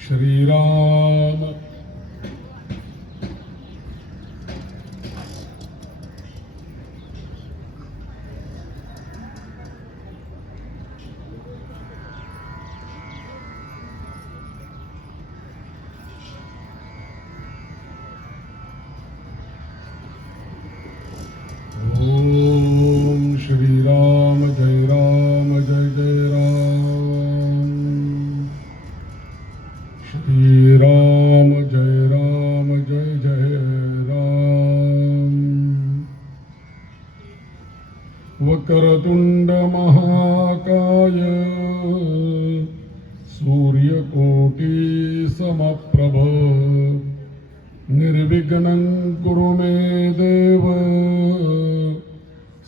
श्रीराम ओम श्रीराम जय राम जय जय राम श्रीराम जय जय राम वक्रतुंड महाकाय सूर्यकोटि समप्रभ निर्विघ्नं कुरु मे देव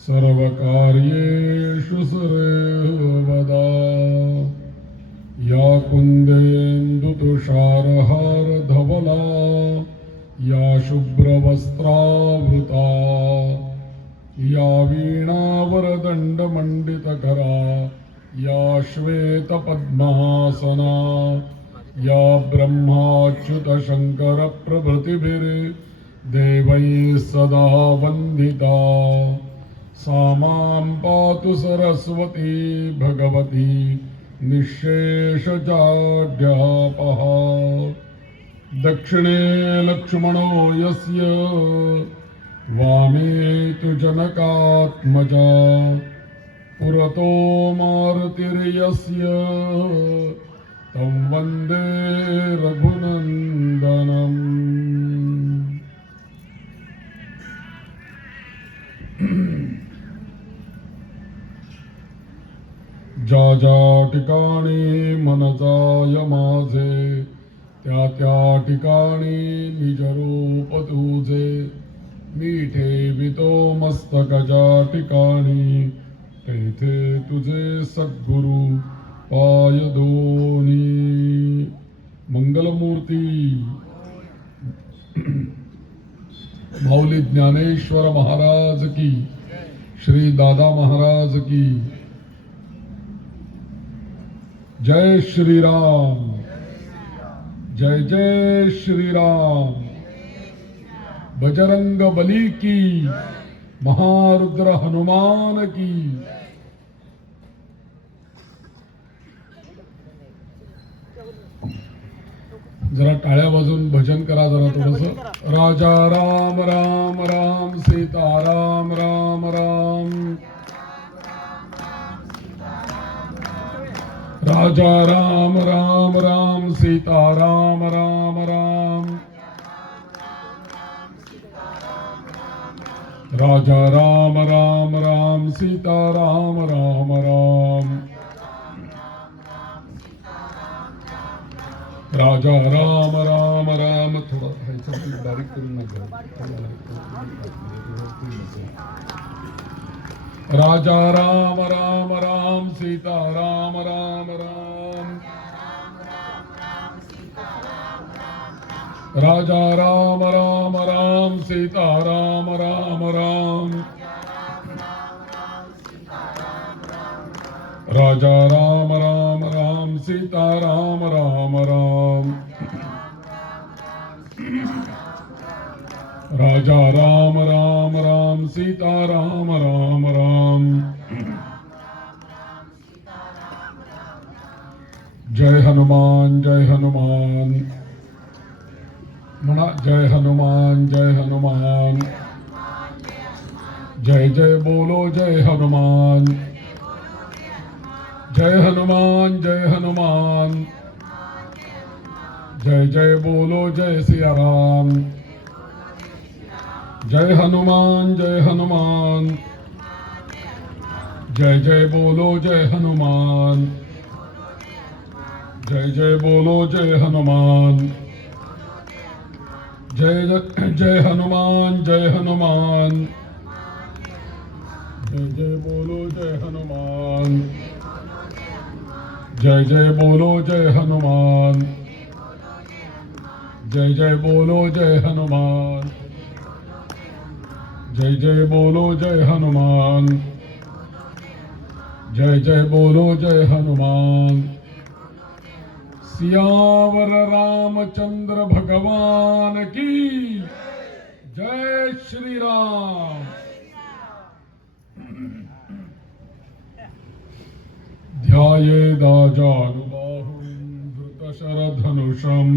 सर्वकार्येषु सर्वदा या कुन्देन्दुतुषारहारधवला या शुभ्रवस्त्रावृता या वीणावरदण्डमण्डितकरा या श्वेतपद्मासना या ब्रह्माच्युतशङ्करप्रभृतिभिर्देवैः सदा वन्दिता सा मां पातु सरस्वती भगवती निःशेषजाड्यापः दक्षिणे लक्ष्मणो यस्य वामे तु जनकात्मजा पुरतो मारुतिर्यस्य तं वन्दे रघुनन्दनम् ज्या ज्या ठिकाणी मन जाय माझे त्या त्या ठिकाणी निज रूप तुझे मी ठेवितो मस्तक ज्या ठिकाणी तेथे तुझे सद्गुरु पाय दोनी मंगलमूर्ती माऊली ज्ञानेश्वर महाराज की श्री दादा महाराज की जय श्री राम जय जय श्री राम बजरंग बली की महारुद्र हनुमान की जरा टाळ्या वाजून भजन करा जरा थोडस राजा राम राम राम सीता राम राम राम राजा राम राम राम सीता राम राम राम राजा राम राम राम सीता राम राम राम राजा राम राम राम थोड़ा बारीक करून नका राजा राम राम राम सीता राम राम राम राजा राम राम राम सीता राम राम राम राजा राम राम राम सीता राम राम राम राजा राम राम राम सीता राम राम राम जय हनुमान जय हनुमान म्हणा जय हनुमान जय हनुमान जय जय बोलो जय हनुमान जय हनुमान जय हनुमान जय जय बोलो जय सिया राम जय हनुमान जय हनुमान जय जय बोलो जय हनुमान जय जय बोलो जय हनुमान जय जय हनुमान जय हनुमान जय जय बोलो जय हनुमान जय जय बोलो जय हनुमान जय जय बोलो जय हनुमान जय जय बोलो जय हनुमान जय जय बोलो जय हनुमान। सियावर रामचंद्र भगवान की जय। श्री राम। ध्यायेदाजानुबाहुं धृतशरधनुषम्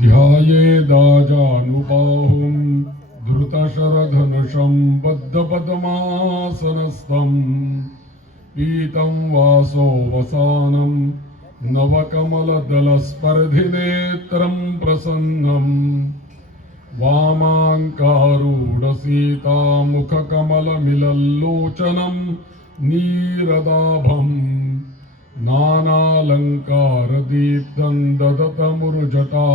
ध्यायेदाजानुबाहुं धृतशरधनुषं बद्धपद्मासनस्थं पीतं वासो वसानं नवकमलदलस्पर्धिनेत्रं प्रसन्नं वामाङ्कारूढसीतामुखकमलमिलल्लोचनं नीरदाभम् नानालङ्कारदीप्तं ददतमुरुजटा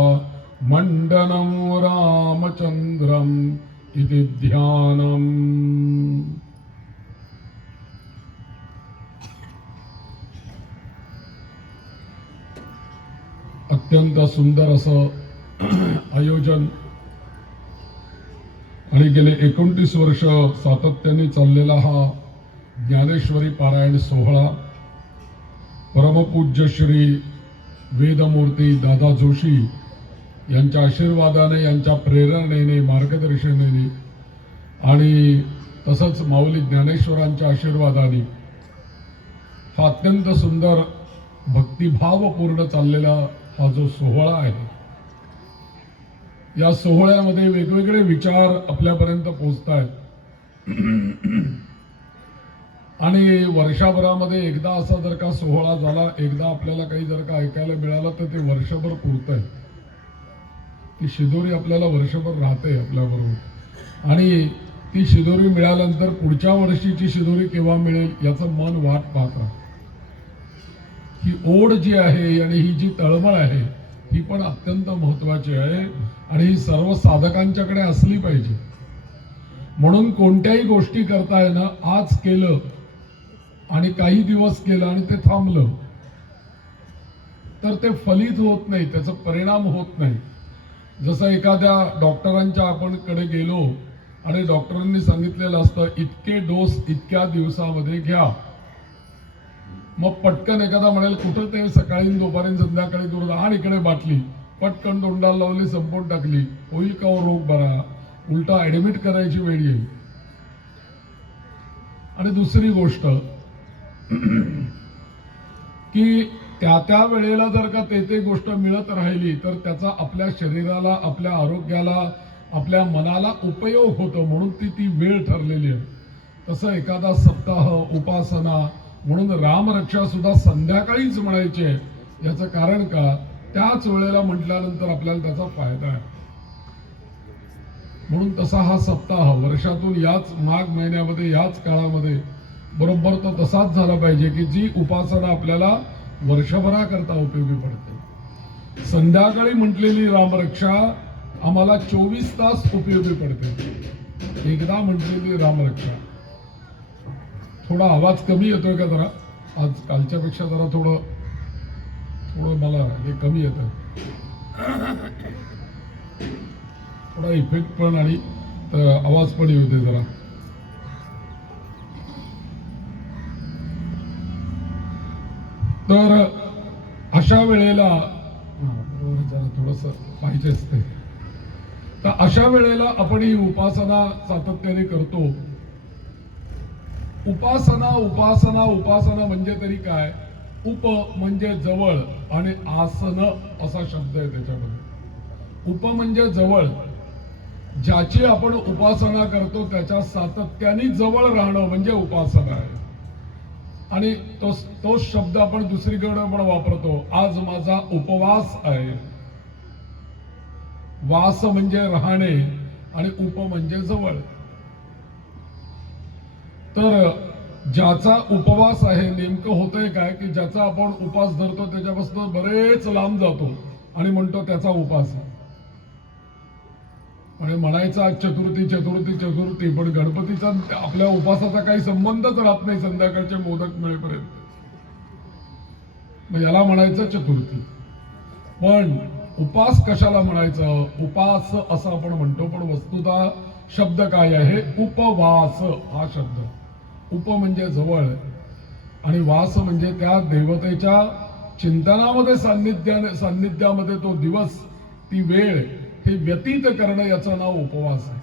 मण्डनं रामचन्द्रम् इति ध्यानम्। अत्यंत सुंदर असं आयोजन आणि गेले 29 वर्ष सातत्याने चाललेला हा ज्ञानेश्वरी पारायण सोहळा परमपूज्य श्री वेदमूर्ती दादा जोशी यांच्या आशीर्वादाने, यांच्या प्रेरणेने, मार्गदर्शनाने आणि तसंच माऊली ज्ञानेश्वरांच्या आशीर्वादाने हा अत्यंत सुंदर भक्तिभावपूर्ण चाललेला हा जो सोहळा आहे, या सोहळ्यामध्ये वेगवेगळे विचार आपल्यापर्यंत पोहोचतायत आणि वर्षभरामध्ये एकदा असा जर का सोहळा झाला, एकदा आपल्याला काही जर का ऐकायला मिळालं तर ते वर्षभर पुरतंय। ती शिदोरी आपल्याला वर्षभर राहते आपल्याबरोबर आणि ती शिदोरी मिळाल्यानंतर पुढच्या वर्षीची शिदोरी केव्हा मिळेल याचं मन वाट पाहत राहतं। ही ओढ जी आहे आणि ही जी तळमळ आहे ही पण अत्यंत महत्वाची आहे आणि ही सर्व साधकांच्याकडे असली पाहिजे। म्हणून कोणत्याही गोष्टी करताय ना, आज केलं आणि काही दिवस केलं आणि ते थांबलं तर ते फलित होत नाही, त्याचा परिणाम होत नाही। जसं एखाद्या डॉक्टरांच्या आपण कडे गेलो आणि डॉक्टरांनी सांगितलेलं असतं इतके डोस इतक्या दिवसामध्ये घ्या, मग पटकन एखादा म्हणेल कुठं ते सकाळी दुपारी संध्याकाळी दूर आणि इकडे बाटली पटकन तोंडाला लावली, संपवून टाकली, होईल का हो रोग बरा? उलटा ऍडमिट करायची वेळ येईल। आणि दुसरी गोष्ट की त्या वेळेला जर का ते गोष्ट मिळत राहिली तर त्याचा आपल्या शरीराला, आपल्या आरोग्याला, आपल्या मनाला उपयोग होतो, म्हणून ती वेळ ठरलेली आहे। तसं एखादा सप्ताह उपासना म्हणून रामरक्षा सुद्धा संध्याकाळीच म्हणायचे, याचं कारण का, त्याच वेळेला म्हटल्यानंतर आपल्याला त्याचा फायदा आहे। म्हणून तसा हा सप्ताह वर्षातून याच माघ महिन्यामध्ये याच काळामध्ये बरोबर तो तसाच झाला पाहिजे की जी उपासना आपल्याला वर्षभराकरता उपयोगी पडते। संध्याकाळी म्हटलेली रामरक्षा आम्हाला 24 तास उपयोगी पडते। एकदा म्हटलेली रामरक्षा। थोडा आवाज कमी येतोय का जरा? आज कालच्या पेक्षा जरा थोडं मला हे कमी येतं, थोडा इफेक्ट पण आणि आवाज पण येते जरा। तर अशा वेळेला जरा थोडस पाहिजे असते, तर अशा वेळेला आपण ही उपासना सातत्याने करतो। उपासना उपासना उपासना म्हणजे तरी काय? उप म्हणजे जवळ आणि आसन असा शब्द आहे त्याच्यामध्ये। उप म्हणजे जवळ, ज्याची आपण उपासना करतो त्याच्या सातत्याने जवळ राहणं म्हणजे उपासना आहे। आणि तोच शब्द आपण दुसरीकडे पण वापरतो, आज माझा उपवास आहे। वास म्हणजे राहणे आणि उप म्हणजे जवळ। तर ज्याचा उपवास आहे, नेमकं होतंय काय की ज्याचा आपण उपास धरतो त्याच्यापासून बरेच लांब जातो आणि म्हणतो त्याचा उपास. आणि म्हणायचा चतुर्थी चतुर्थी चतुर्थी, पण गणपतीचा आपल्या उपासाचा काही संबंधच राहत नाही संध्याकाळचे मोदक मिळेपर्यंत. मग याला म्हणायचं चतुर्थी. पण उपास कशाला म्हणायचं? उपास असं आपण म्हणतो, पण वस्तुतः शब्द काय आहे? उपवास हा शब्द. उप म्हणजे जवळ आणि वास म्हणजे त्या देवतेच्या चिंतनामध्ये सान्निध्यामध्ये तो दिवस, ती वेळ हे व्यतीत करणं, याचं नाव उपवास आहे.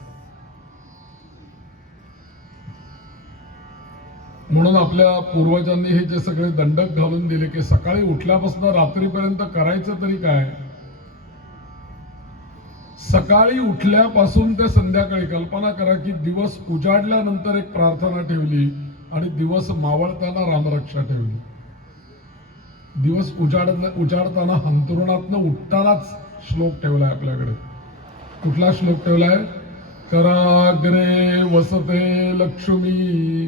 म्हणून आपल्या पूर्वजांनी हे जे सगळे दंडक घालून दिले की सकाळी उठल्यापासून रात्रीपर्यंत करायचं तरी काय. सकाळी उठल्यापासून ते संध्याकाळी कल्पना करा की दिवस उजाडल्यानंतर एक प्रार्थना ठेवली आणि दिवस मावळताना रामरक्षा ठेवली. दिवस उजाडताना अंथरुणातनं उठतानाच श्लोक ठेवलाय आपल्याकडे. कुठला श्लोक ठेवलाय? कराग्रे वसते लक्ष्मी,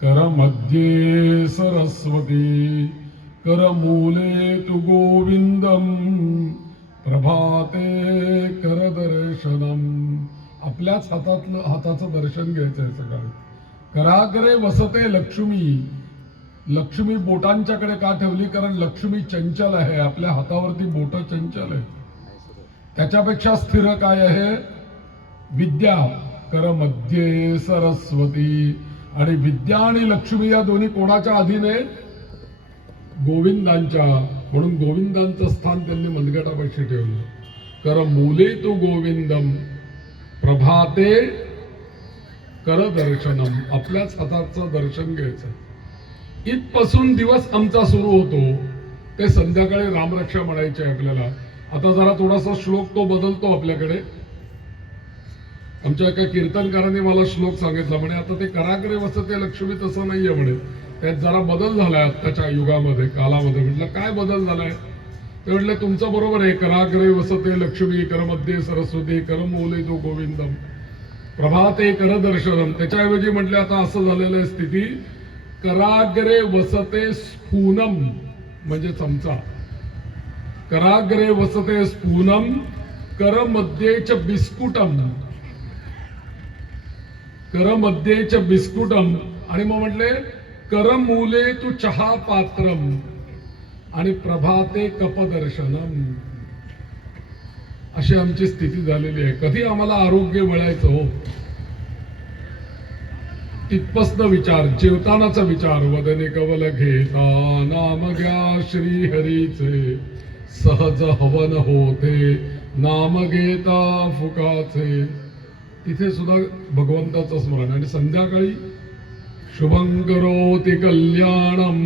कर मध्ये सरस्वती, कर मूले तु गोविंदम, प्रभाते कर दर्शनम. आपल्याच हाताचं दर्शन घ्यायचंय सकाळी. कराग्रे वसते लक्ष्मी. लक्ष्मी बोटांच्याकडे का ठेवली? कारण लक्ष्मी चंचल आहे. आपल्या हातावरती बोट चंचल आहे. त्याच्यापेक्षा स्थिर काय आहे? विद्या. कर मध्ये सरस्वती. आणि विद्या आणि लक्ष्मी या दोन्ही कोणाच्या अधीन आहेत? गोविंदांच्या. म्हणून गोविंदांचं स्थान त्यांनी मनगटापाशी ठेवलं. कर मूले तू गोविंदम, प्रभाते कर दर्शनम. आपल्याच हाताचं दर्शन घ्यायचं. इथपासून दिवस आमचा सुरू होतो ते संध्याकाळी रामरक्षा म्हणायची आहे आपल्याला. आता जरा थोडासा श्लोक तो बदलतो आपल्याकडे. आमच्या एका कीर्तनकारांनी मला श्लोक सांगितला, म्हणे आता ते कराग्रे वसते लक्ष्मी तसं नाहीये म्हणे, त्यात जरा बदल झालाय आत्ताच्या युगामध्ये, कालामध्ये. म्हटलं काय बदल झालाय? ते म्हटलं तुमचं बरोबर आहे. कराग्रे वसते लक्ष्मी, कर मध्ये सरस्वती, कर मूले तो गोविंदम, प्रभाते कर दर्शनम. त्याच्याऐवजी म्हटलं आता असं झालेलं आहे स्थिती, कराग्रे वसते स्फूनम म्हणजे चमचा. कराग्रे वसते स्फूनम, कर मध्येच बिस्कुटम, कर मध्येच बिस्कुटम. आणि मग म्हटले कर मूले तू चहा पात्रम, आणि प्रभाते कपदर्शनम. अशी आमची स्थिती झालेली आहे. कधी आम्हाला आरोग्य मिळायचं हो? तिथपासनं विचार, जेवतानाचा विचार. वदने कवल घेता नाम घ्या श्री हरीचे, सहज हवन होते नाम घेता फुकाचे. तिथे सुद्धा भगवंताचं स्मरण. आणि संध्याकाळी शुभं करोति कल्याणम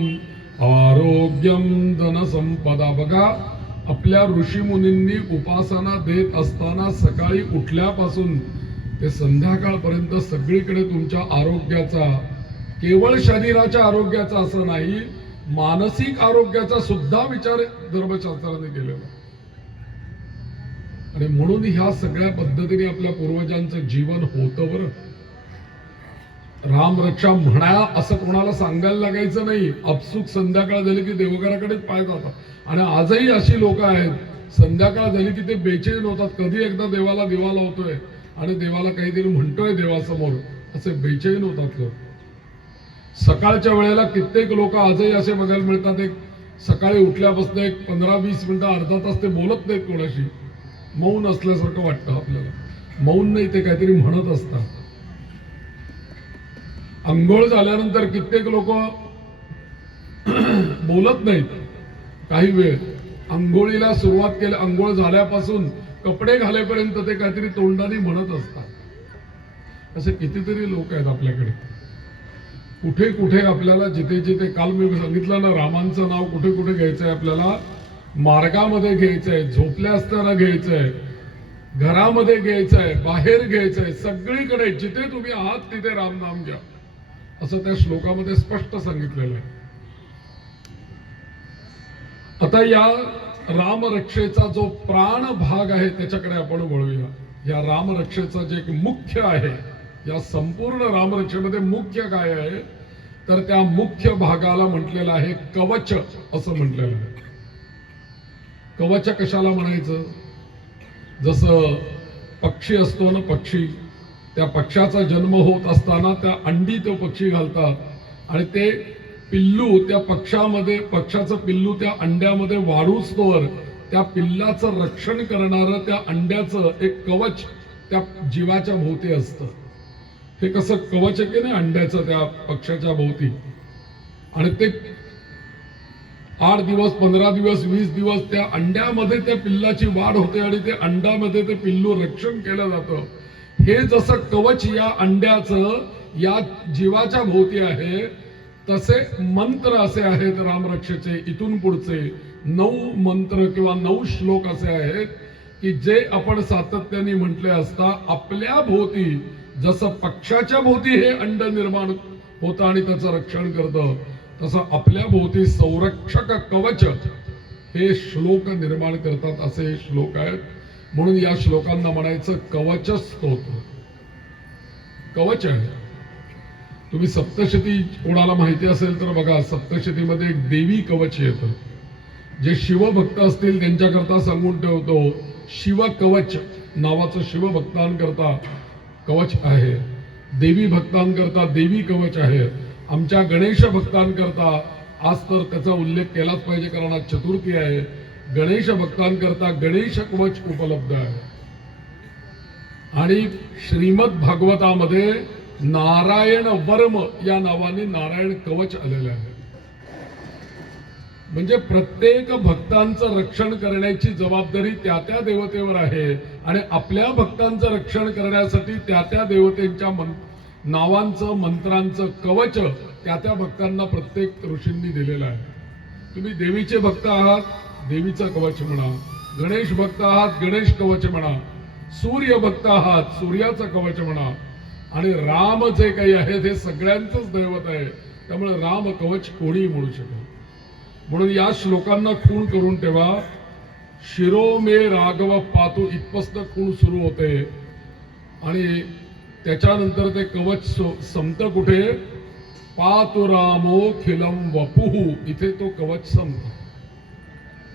आरोग्यम धनसंपदा. बघा आपल्या ऋषीमुनींनी उपासना देत असताना सकाळी उठल्यापासून ते संध्याकाळपर्यंत सगळीकडे तुमच्या आरोग्याचा, केवळ शरीराच्या आरोग्याचा असं नाही, मानसिक आरोग्याचा सुद्धा विचार धर्मशास्त्राने केलेला. आणि म्हणून ह्या सगळ्या पद्धतीने आपल्या पूर्वजांचं जीवन होतं. बरं, रामरक्षा म्हणा असं कोणाला सांगायला लागायचं नाही. अपसुक संध्याकाळ झाली की देवघराकडेच पाय जातात. आणि आजही अशी लोक आहेत, संध्याकाळ झाली की ते बेचैन होतात, कधी एकदा देवाला दिवा लावतोय आणि देवाला काहीतरी म्हणतोय देवासमोर, असे बेचैन होतात लोक. सकाळच्या वेळेला कित्येक लोक आजही असे बघायला मिळतात, एक सकाळी उठल्यापासून एक 15-20 मिनिटं अर्धा तास ते बोलत नाहीत कोणाशी. मौन असल्यासारखं वाटतं आपल्याला. मौन नाही, ते काहीतरी म्हणत असतात. अंघोळ झाल्यानंतर कित्येक लोक बोलत नाहीत काही वेळ. अंघोळीला सुरुवात केली, अंघोळ झाल्यापासून कपडे घालेपर्यंत ते काहीतरी तोंडाने म्हणत असतात. असे कितीतरी लोक आहेत आपल्याकडे. कुठे कुठे आपल्याला जिथे जिथे, काल मी सांगितलं ना, रामांचं नाव कुठे कुठे घ्यायचंय आपल्याला. मार्गामध्ये घ्यायचंय, झोपल्या असताना घ्यायचंय, घरामध्ये घ्यायचंय, बाहेर घ्यायचंय, सगळीकडे जिथे तुम्ही आहात तिथे राम नाम घ्या, असं त्या श्लोकामध्ये स्पष्ट सांगितलेलं आहे. आता या रामरक्षेचा जो प्राण भाग आहे त्याच्याकडे आपण वळूया. या रामरक्षेचा जे मुख्य आहे, या संपूर्ण रामरक्षेमध्ये मुख्य काय आहे, तर त्या मुख्य भागाला म्हटलेलं आहे कवच असं म्हटलेलं आहे. कवच कशाला म्हणायचं? जसं पक्षी असतो ना, पक्षी, त्या पक्षाचा जन्म होत असताना त्या अंडी तो पक्षी घालतात आणि ते पिल्लू त्या पक्षाचं पिल्लू त्या अंड्यामध्ये वाढूस्तोवर त्या पिल्लाचं रक्षण करणारं त्या अंड्याचं एक कवच त्या जीवाच्या भोवती असतं. हे कसं कवच आहे की नाही अंड्याचं त्या पक्षाच्या भोवती. आणि ते 8 दिवस 15 दिवस 20 दिवस त्या अंड्यामध्ये त्या पिल्लाची वाढ होते आणि ते अंड्यामध्ये ते पिल्लू रक्षण केलं जातं. हे जसं कवच या अंड्याचं या जीवाच्या भोवती आहे, तसे मंत्र असे आहेत रामरक्षेचे इथून पुढचे 9 मंत्र किंवा 9 श्लोक असे आहेत की जे आपण सातत्याने म्हटले असता आपल्या भोवती जसं पक्षाच्या भोवती हे अंड निर्माण होतं आणि त्याचं रक्षण करतं, तसं आपल्या भोवती संरक्षक कवच हे श्लोक निर्माण करतात. असे हे श्लोक आहेत. म्हणून या श्लोकांना म्हणायचं कवच स्तोत्र. कवच आहे. तुम्ही सप्तशती कोणाला माहिती असेल तर बघा, सप्तशतीमध्ये एक देवी कवच येतं. जे शिवभक्त असतील त्यांच्याकरता सांगून ठेवतो, शिव कवच नावाचं शिवभक्तांकरता कवच आहे. देवी भक्तांकरता देवी कवच आहे. आमच्या गणेश भक्तांकरता आज तर त्याचा उल्लेख केलाच पाहिजे कारण आज चतुर्थी आहे. गणेश भक्तांकरता गणेश कवच उपलब्ध आहे. आणि श्रीमद भागवतामध्ये नारायण वर्म या नावाने नारायण कवच आलेलं आहे. म्हणजे प्रत्येक भक्तांचं रक्षण करण्याची जबाबदारी त्या त्या देवतेवर आहे आणि आपल्या भक्तांचं रक्षण करण्यासाठी त्या त्या देवतेच्या नावांचं मंत्रांचं कवच त्या त्या भक्तांना प्रत्येक ऋषींनी दिलेलं आहे. तुम्ही देवीचे भक्त आहात, देवीचं कवच म्हणा. गणेश भक्त आहात, गणेश कवच म्हणा. सूर्य भक्त आहात, सूर्याचं कवच म्हणा. आणि राम जे काही आहे ते सगळ्यांचंच दैवत आहे, त्यामुळे राम कवच कोणी म्हणू शकत. म्हणून या श्लोकांना खूण करून ठेवा. शिरो मे राघव पातू इथपासून खूण सुरू होते आणि त्याच्यानंतर ते कवच संपतं कुठे? पातु रामो खिलम वपुहू, इथे तो कवच संपतो.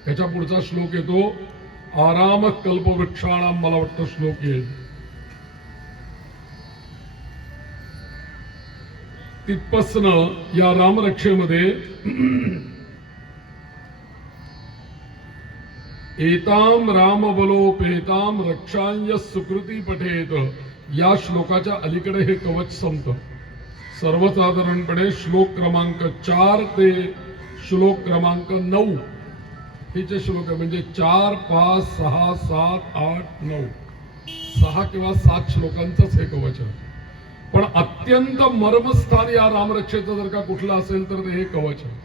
त्याच्या पुढचा श्लोक येतो आराम कल्पवृक्षाणाम, मला वाटतं श्लोक येईल तिथपासनं या रामरक्षेमध्ये एताम राम बलोपेताम रक्षांय सुकृती पठेत, या श्लोकाच्या अलीकडे हे कवच संपतं. सर्वसाधारणपणे श्लोक क्रमांक 4 ते श्लोक क्रमांक 9 हे जे श्लोक आहे, म्हणजे 4, 5, 6, 7, 8, 9 6 किंवा 7 श्लोकांचंच हे कवच आहे. पण अत्यंत मर्मस्थान या रामरक्षेचं जर का कुठलं असेल तर ते हे कवच आहे.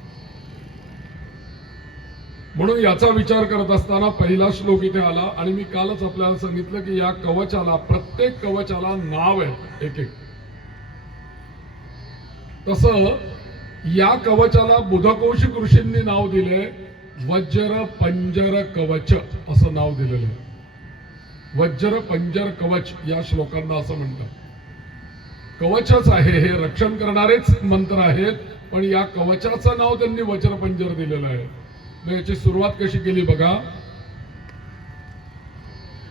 म्हणून याचा विचार करत असताना पहिला श्लोक इथे आला आणि मी कालच आपल्याला सांगितलं की या कवचाला, प्रत्येक कवचाला नाव आहे एक एक. तसं या कवचाला बुधकौशिक ऋषींनी नाव दिलंय वज्र पंजर कवच असं नाव दिलेलं आहे. वज्र पंजर कवच या श्लोकांना असं म्हणतात. कवचच आहे हे, रक्षण करणारेच मंत्र आहेत, पण या कवचाचं नाव त्यांनी वज्र पंजर दिलेलं आहे. मग याची सुरुवात कशी केली बघा.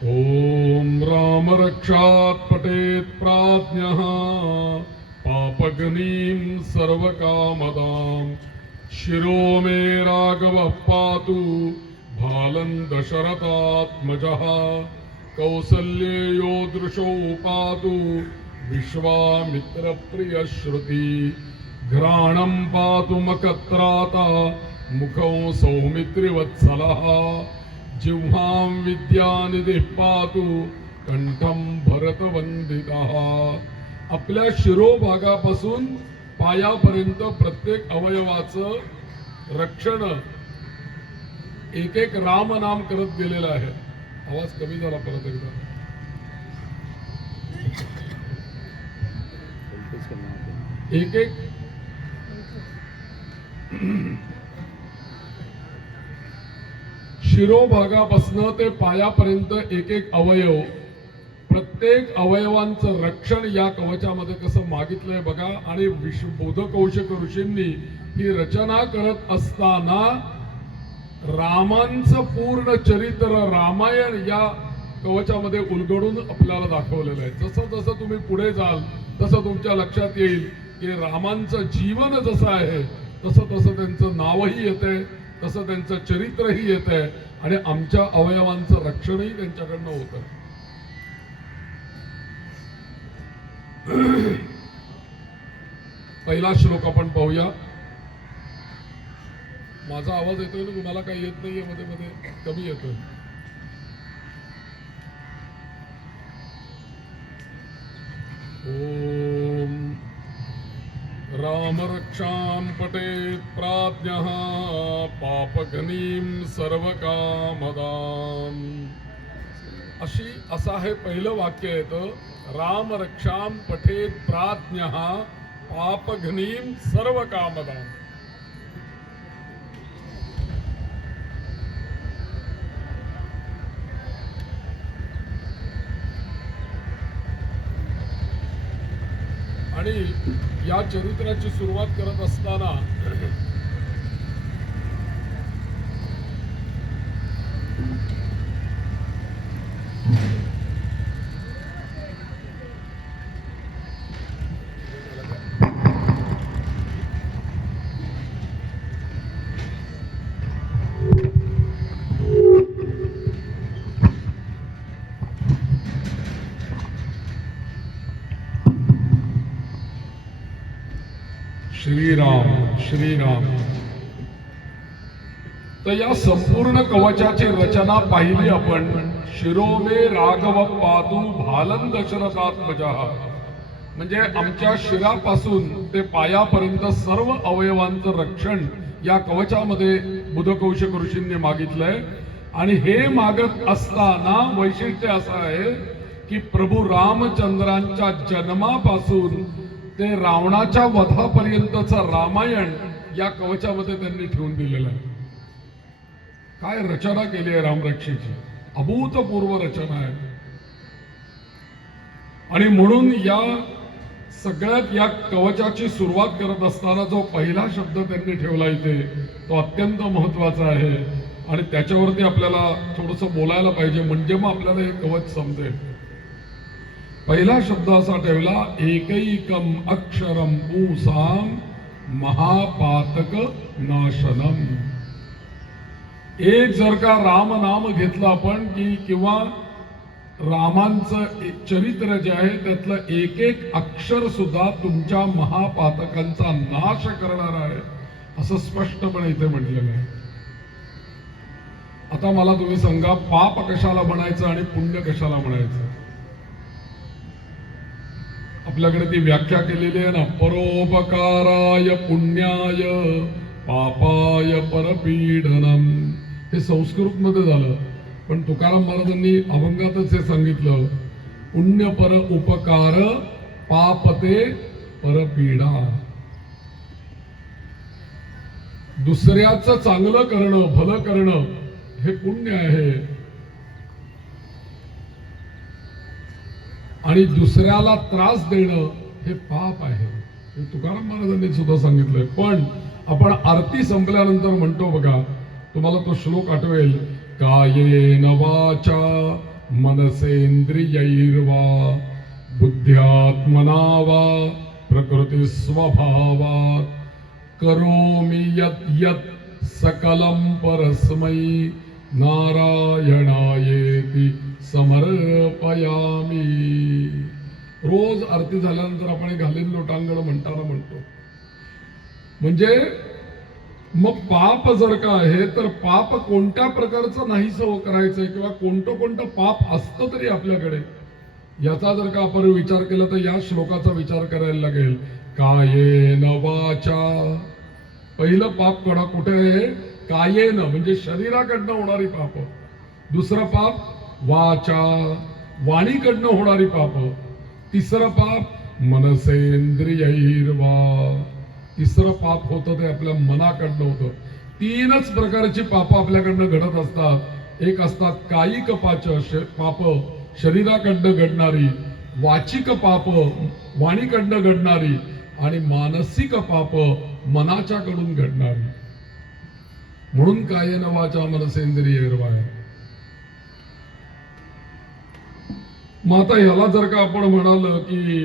ओम राम रक्षात पटेत प्राज्ञः पापग्नीं सर्व कामदां शिरो मे राघव पातु भालं दशरथात्मजः कौसल्येयो दृशो पातु विश्वामित्र प्रिय श्रुति घ्राणं पातु मकत्राता मुखं सौमित्रिवत्सलः जिह्वां विद्यानिधिः पातु कंठं भरतवंदितः. आपल्या शिरोभागापासून पायापर्यंत प्रत्येक अवयवाचं रक्षण एक एक रामनाम करत गेलेलं आहे. आवाज कमी झाला परत एकदा. एक एक शिरोभागापासून ते पायापर्यंत एक एक अवयव, प्रत्येक अवयवांचं रक्षण या कवचामध्ये कसं मागितलंय बघा. आणि बुधकौशिक ऋषींनी ही रचना करत असताना रामांचं पूर्ण चरित्र रामायण या कवचामध्ये उलगडून आपल्याला दाखवलेलं आहे. जसं जसं तुम्ही पुढे जाल तसं तुमच्या लक्षात येईल की रामांचं जीवन जसं आहे तसं तसं त्यांचं नावही येतंय, तसं त्यांचं चरित्रही येतंय आणि आमच्या अवयवांचं रक्षणही त्यांच्याकडनं होतं. पहिला श्लोक आपण पाहूया. माझा आवाज येतोय ना तुम्हाला? काही येत नाहीये? मध्ये मध्ये कमी येतोय. ओम राम रक्षां पठेत् प्राज्ञः पापघ्नीं सर्वकामदाम्. असा हे पहिलं वाक्य येतं. राम रक्षां पठेत् प्राज्ञः पापघ्नीं सर्वकामदाम्. आणि या चरित्राची सुरुवात करत असताना श्रीराम श्रीराम. तर या संपूर्ण कवचाची रचना पाहिली आपण. शिरोमे राघव पादू भालन दशरथात्मजा. म्हणजे आमच्या शिरापासून ते पायापर्यंत सर्व अवयवांचं रक्षण या कवचामध्ये बुधकौशिक ऋषींनी मागितलंय. आणि हे मागत असताना वैशिष्ट्य असं आहे की प्रभू रामचंद्रांच्या जन्मापासून ते रावणाच्या वधापर्यंतचं रामायण या कवचामध्ये त्यांनी ठेवून दिलेलं आहे. काय रचना केली आहे रामरक्षेची, अभूतपूर्व रचना आहे. आणि म्हणून या सगळ्यात या कवचाची सुरुवात करत असताना जो पहिला शब्द त्यांनी ठेवला इथे तो अत्यंत महत्वाचा आहे आणि त्याच्यावरती आपल्याला थोडंसं बोलायला पाहिजे, म्हणजे मग आपल्याला हे कवच समजेल. पहिला शब्द असा ठेवला, एकैकम अक्षरम पूसाम महापातक नाशनम. एक जर का राम नाम घेतलं आपण की किंवा रामांचं चरित्र जे आहे त्यातलं एक एक अक्षर सुद्धा तुमच्या महापातकांचा नाश करणार आहे असं स्पष्टपणे इथे म्हटलेलं आहे. आता मला तुम्ही सांगा, पाप कशाला म्हणायचं आणि पुण्य कशाला म्हणायचं? आपल्याकडे ती व्याख्या केलेली आहे ना, परोपकाराय पुण्याय पापाय परपीडनम. हे संस्कृत मध्ये झालं, पण तुकाराम महाराजांनी अभंगातच हे सांगितलं, पुण्य पर उपकार पापते परपीडा. दुसऱ्याचं चांगलं करणं, भलं करणं हे पुण्य आहे आणि दुसऱ्याला त्रास देणं हे पाप आहे. हे तुकाराम महाराजांनी सुद्धा सांगितलंय. पण आपण आरती संपल्यानंतर म्हणतो बघा, तुम्हाला तो श्लोक आठवेल, कायेन वाचा मनसेंद्रियैर्वा बुद्ध्यात्मना वा प्रकृती स्वभावात करोमि यत् यत् सकलं परस्मै नारायणायेति समर्पयामी. रोज आरती झाल्यानंतर आपण घालीन लोटांगण म्हणताना म्हणतो. म्हणजे मग पाप जर का आहे तर पाप कोणत्या प्रकारचं नाहीसं करायचंय किंवा कोणतं पाप असतं तरी आपल्याकडे, याचा जर का आपण विचार केला तर या श्लोकाचा विचार करायला लागेल. कायेन वाचा, पहिलं पाप कुठे आहे? कायेन म्हणजे शरीराकडनं होणारी पाप. दुसरं पाप वाचा, वाणीकडनं होणारी पाप. तिसरं पाप मनसेंद्रियैर्वा, तिसरं पाप होतं ते आपल्या मनाकडनं होतं. तीनच प्रकारची पाप आपल्याकडनं घडत असतात. एक असतात कायिक पाप, शरीराकडनं घडणारी, वाचिक पाप वाणीकडनं घडणारी आणि मानसिक पाप मनाच्याकडून घडणारी. म्हणून कायेन वाचा मनसेंद्रियैर्वा. मग आता ह्याला जर का आपण म्हणाल की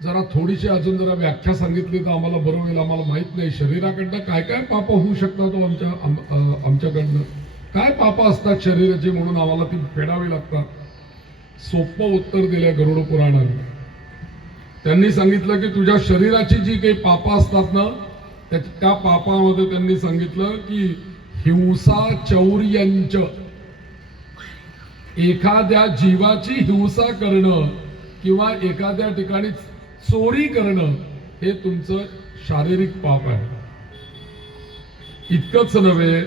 जरा थोडीशी अजून जरा व्याख्या सांगितली तर आम्हाला बरं होईल. आम्हाला माहित नाही शरीराकडनं काय काय पाप होऊ शकतात आमच्याकडनं काय पाप असतात शरीराची, म्हणून आम्हाला ती फेडावी लागतात. सोपं उत्तर दिलंय गरुड पुराणाने. त्यांनी सांगितलं की तुझ्या शरीराची जी काही पाप असतात ना, त्या पापामध्ये त्यांनी सांगितलं की हिंसा चौर्यंच, एखाद्या जीवाची हिंसा करणं किंवा एखाद्या ठिकाणी चोरी करणं हे तुमचं शारीरिक पाप आहे. इतकंच नव्हे,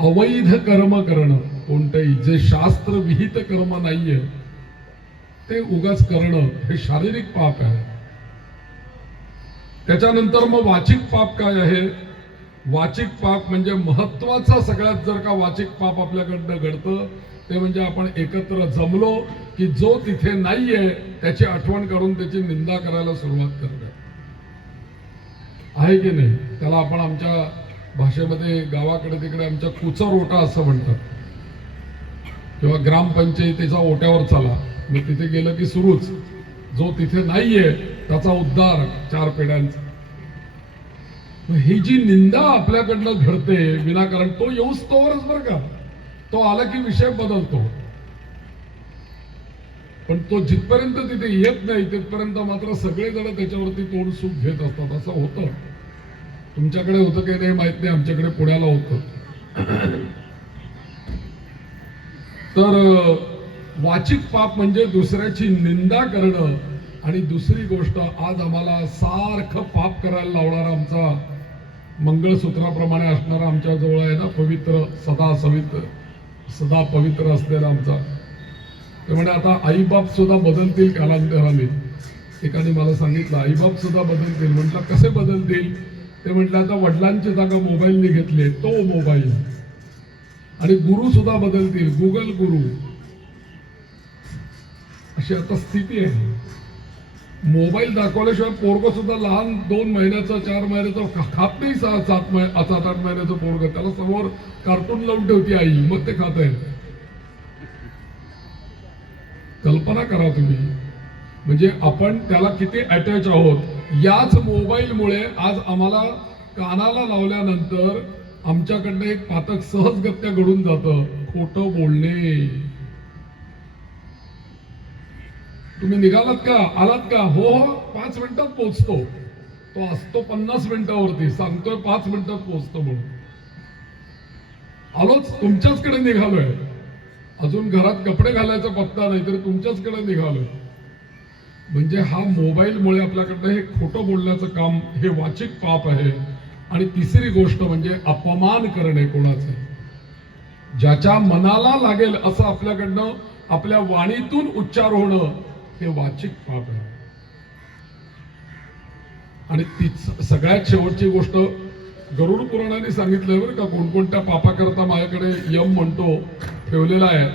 अवैध कर्म करणं, कोणतंही जे शास्त्र विहित कर्म नाहीये ते उगाच करणं हे शारीरिक पाप आहे. त्याच्यानंतर मग वाचिक पाप काय आहे? वाचिक पाप म्हणजे महत्वाचा सगळ्यात जर का वाचिक पाप आपल्याकडनं घडतं ते म्हणजे आपण एकत्र जमलो की जो तिथे नाहीये त्याची आठवण काढून त्याची निंदा करायला सुरुवात करतात. आहे की नाही? त्याला आपण आमच्या भाषेमध्ये गावाकडे तिकडे आमच्या कुचर ओटा असं म्हणतात, किंवा ग्रामपंचायतीचा ओट्यावर चला. मी तिथे गेलं की सुरूच, जो तिथे नाहीये त्याचा उद्धार 4 पिढ्यांचा. ही जी निंदा आपल्याकडनं घडते विनाकारण, तो येऊच तोवरच बरं का, तो आला की विषय बदलतो. पण तो जिथपर्यंत तिथे येत नाही तिथपर्यंत मात्र सगळेजण त्याच्यावरती तोंड सुख घेत असतात. असं होतं. तुमच्याकडे होतं काही नाही माहित नाही, आमच्याकडे पुण्याला होतं. तर वाचिक पाप म्हणजे दुसऱ्याची निंदा करणं. आणि दुसरी गोष्ट, आज आम्हाला सारखं पाप करायला लावणारा आमचा मंगळसूत्राप्रमाणे असणारा आमच्या जवळ आहे ना पवित्र, सदा पवित्र असलेला आमचा. ते म्हणजे आता आईबाप सुद्धा बदलतील कालांतराने. एकाने मला सांगितलं आईबाप सुद्धा बदलतील. म्हटलं कसे बदलतील? ते म्हटलं आता वडिलांची जागा मोबाईलने घेतली, तो मोबाईल. आणि गुरु सुद्धा बदलतील, गुगल गुरु. अशी आता स्थिती आहे. मोबाईल दाखवल्याशिवाय पोरग सुद्धा लहान 2 महिन्याचा 4 महिन्याचा खात नाही. 7-8 महिन्याचं पोरग, त्याला समोर कार्टून लावून ठेवती आई, मग ते खात आहे. कल्पना करा तुम्ही, म्हणजे आपण त्याला किती अटॅच आहोत. याच मोबाईलमुळे आज आम्हाला कानाला लावल्यानंतर आमच्याकडनं एक पातक सहजगत्या घडून जातं, खोटं बोलणे. तुम्ही निघालात का, आलात का? हो 5 मिनिटात पोहोचतो. तो असतो 50 मिनिटावरती, सांगतोय 5 मिनिटात पोहोचतो म्हणून. आलोच, तुमच्याचकडे निघालोय. अजून घरात कपडे घालायचा पत्ता नाही तर तुमच्याचकडे निघालोय. म्हणजे हा मोबाईलमुळे आपल्याकडनं हे खोटं बोलण्याचं काम, हे वाचिक पाप आहे. आणि तिसरी गोष्ट म्हणजे अपमान करणे कोणाचे, ज्याच्या मनाला लागेल असं आपल्याकडनं आपल्या वाणीतून उच्चार होणं हे वाचिक पाप आहे. आणि तीच सगळ्यात शेवटची गोष्ट गरुड पुराणाने सांगितलंय बरं का, कोणकोणत्या पापाकरता माझ्याकडे यम म्हणतो ठेवलेला आहे.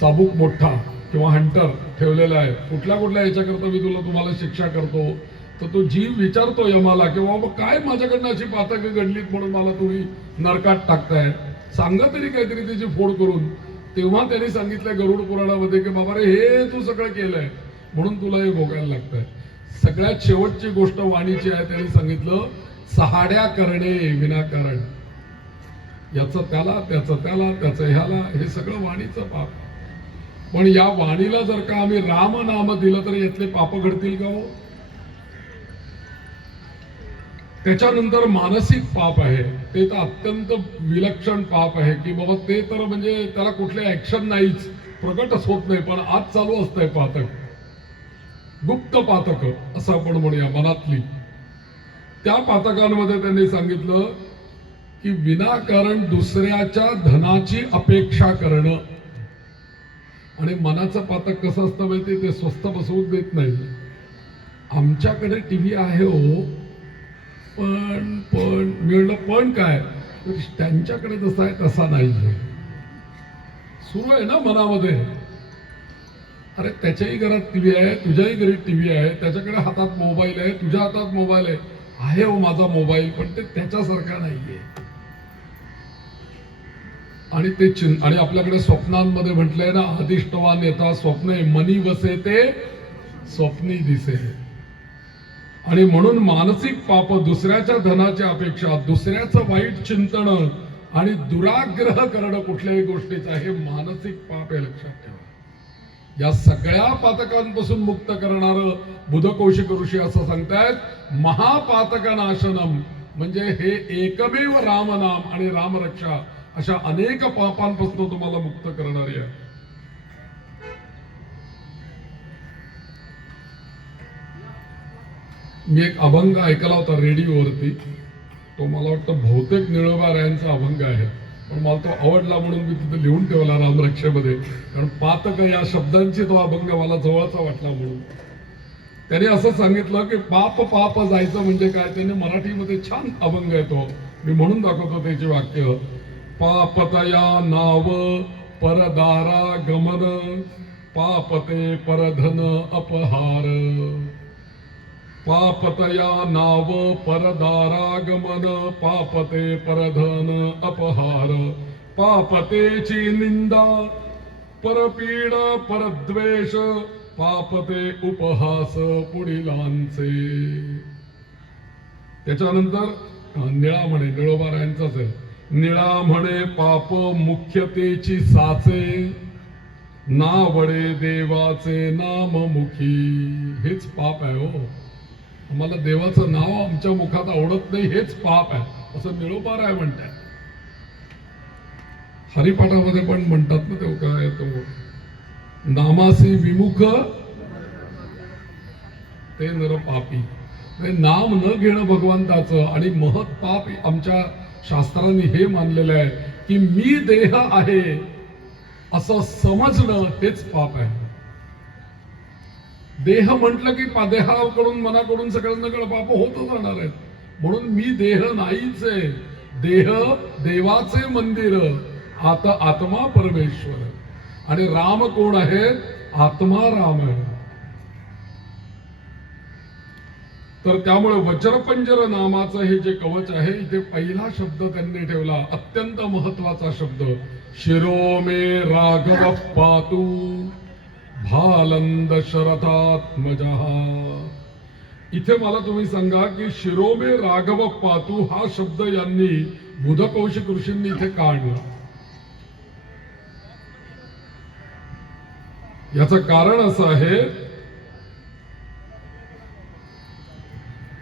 चाबूक मोठा किंवा हंटर ठेवलेला आहे. कुठल्या याच्याकरता मी तुम्हाला शिक्षा करतो. तर तो जीव विचारतो यमाला की बाबा काय माझ्याकडनं अशी पातकं घडलीत म्हणून मला तुम्ही नरकात टाकताय, सांगा तरी काहीतरी त्याची फोड करून. तेव्हा त्यांनी सांगितलंय गरुड पुराणामध्ये की बाबा रे हे तू सगळं केलंय म्हणून तुला हे भोगायला लागतंय. सगळ्यात शेवटची गोष्ट वाणीची आहे. त्यांनी सांगितलं सहाड्या करणे विनाकारण, याचं त्याला, त्याचं त्याला, त्याचं ह्याला, हे सगळं वाणीचं पाप. पण या वाणीला जर का आम्ही राम नाम दिलं तर यातले पाप घडतील का हो? त्याच्यानंतर मानसिक पाप आहे, ते तर अत्यंत विलक्षण पाप आहे की बाबा ते तर म्हणजे त्याला कुठले ऍक्शन नाहीच, प्रकटच होत नाही, पण आज चालू असतंय पातक, गुप्त पातक असं आपण म्हणूया मनातली. त्या पातकांमध्ये त्यांनी सांगितलं की विनाकारण दुसऱ्याच्या धनाची अपेक्षा करणं. आणि मनाचं पातक कसं असतं माहिती, ते स्वस्थ बसवून देत नाही. आमच्याकडे टीव्ही आहे हो, पण मिळणं पण काय, त्यांच्याकडे जसा आहे तसा नाही. सुरू आहे ना मनामध्ये, अरे त्याच्याही घरात टीव्ही आहे, तुझ्याही घरी टीव्ही आहे, त्याच्याकडे हातात मोबाईल आहे, तुझ्या हातात मोबाईल आहे. आहे हो माझा मोबाईल, पण ते त्याच्यासारखा नाहीये. आणि ते आणि आपल्याकडे स्वप्नांमध्ये म्हटलंय ना, अधिष्टवान येता स्वप्ने मनी वसे ते स्वप्नी दिसे. आणि म्हणून मानसिक पाप, दुसऱ्याच्या धनाची अपेक्षा, दुसऱ्याचं वाईट चिंतन आणि दुराग्रह करणं कुठल्याही गोष्टीचा, हे मानसिक पाप आहे, लक्षात ठेवा. या सगळ्या पातकांपासून मुक्त करणार बुधकौशिक ऋषी असं सांगतायत, महापातकनाशनम म्हणजे हे एकमेव रामनाम आणि रामरक्षा अशा अनेक पापांपासून तुम्हाला मुक्त करणारी आहे. मी एक अभंग ऐकला होता रेडिओवरती, तो मला वाटतं बहुतेक निळोबा रायांचा अभंग आहे, पण मला तो आवडला म्हणून मी तिथे लिहून ठेवला रामरक्षेमध्ये, कारण पातक या शब्दांची तो अभंग मला जवळचा वाटला म्हणून. त्याने असं सांगितलं की पाप पाप जायचं म्हणजे काय. त्याने मराठीमध्ये छान अभंग आहे तो, मी म्हणून दाखवतो त्याची वाक्य. पापतया नाव परदारा गमन, पापते परधन अपहार. पापतया नाव परदारागमन, पापते परधन अपहार. पापतेची निंदा परपीड परद्वेष, पापते उपहास पुढीलांचे. त्याच्यानंतर निळा म्हणे, निळोबा रायांचाच आहे. निळा म्हणे पाप मुख्यतेची साचे, नावडे देवाचे नाममुखी. हेच पाप आहे हो. आम्हाला देवाचं नाव आमच्या मुखात आवडत नाही, हेच पाप आहे असं निळोबा राय म्हणतात. हरिपाठामध्ये पण म्हणतात ना, तेव्हा काय तो नामासी विमुख ते नर पापी. नाम न घेणं भगवंताचं आणि महत् पाप. आमच्या शास्त्रांनी हे मानलेलं आहे की मी देह आहे असं समजणं हेच पाप आहे. देह म्हटलं की देहाकडून मनाकडून सगळं पाप होतच राहणार आहेत. म्हणून मी देह नाहीच आहे. देह देवाचे मंदिर, आता आत्मा परमेश्वर. आणि राम कोण आहे? आत्मा राम आहे. तर त्यामुळे वज्रपंजर नामाचं हे जे कवच आहे, इथे पहिला शब्द त्यांनी ठेवला, अत्यंत महत्वाचा शब्द, शिरोमे राघव पातू भालंद शरथात्मजः. इथे मला तुम्ही सांगा की शिरोमे राघव पातू हा शब्द यांनी बुधकौशिक ऋषींनी इथे का आणला? याचं कारण असं आहे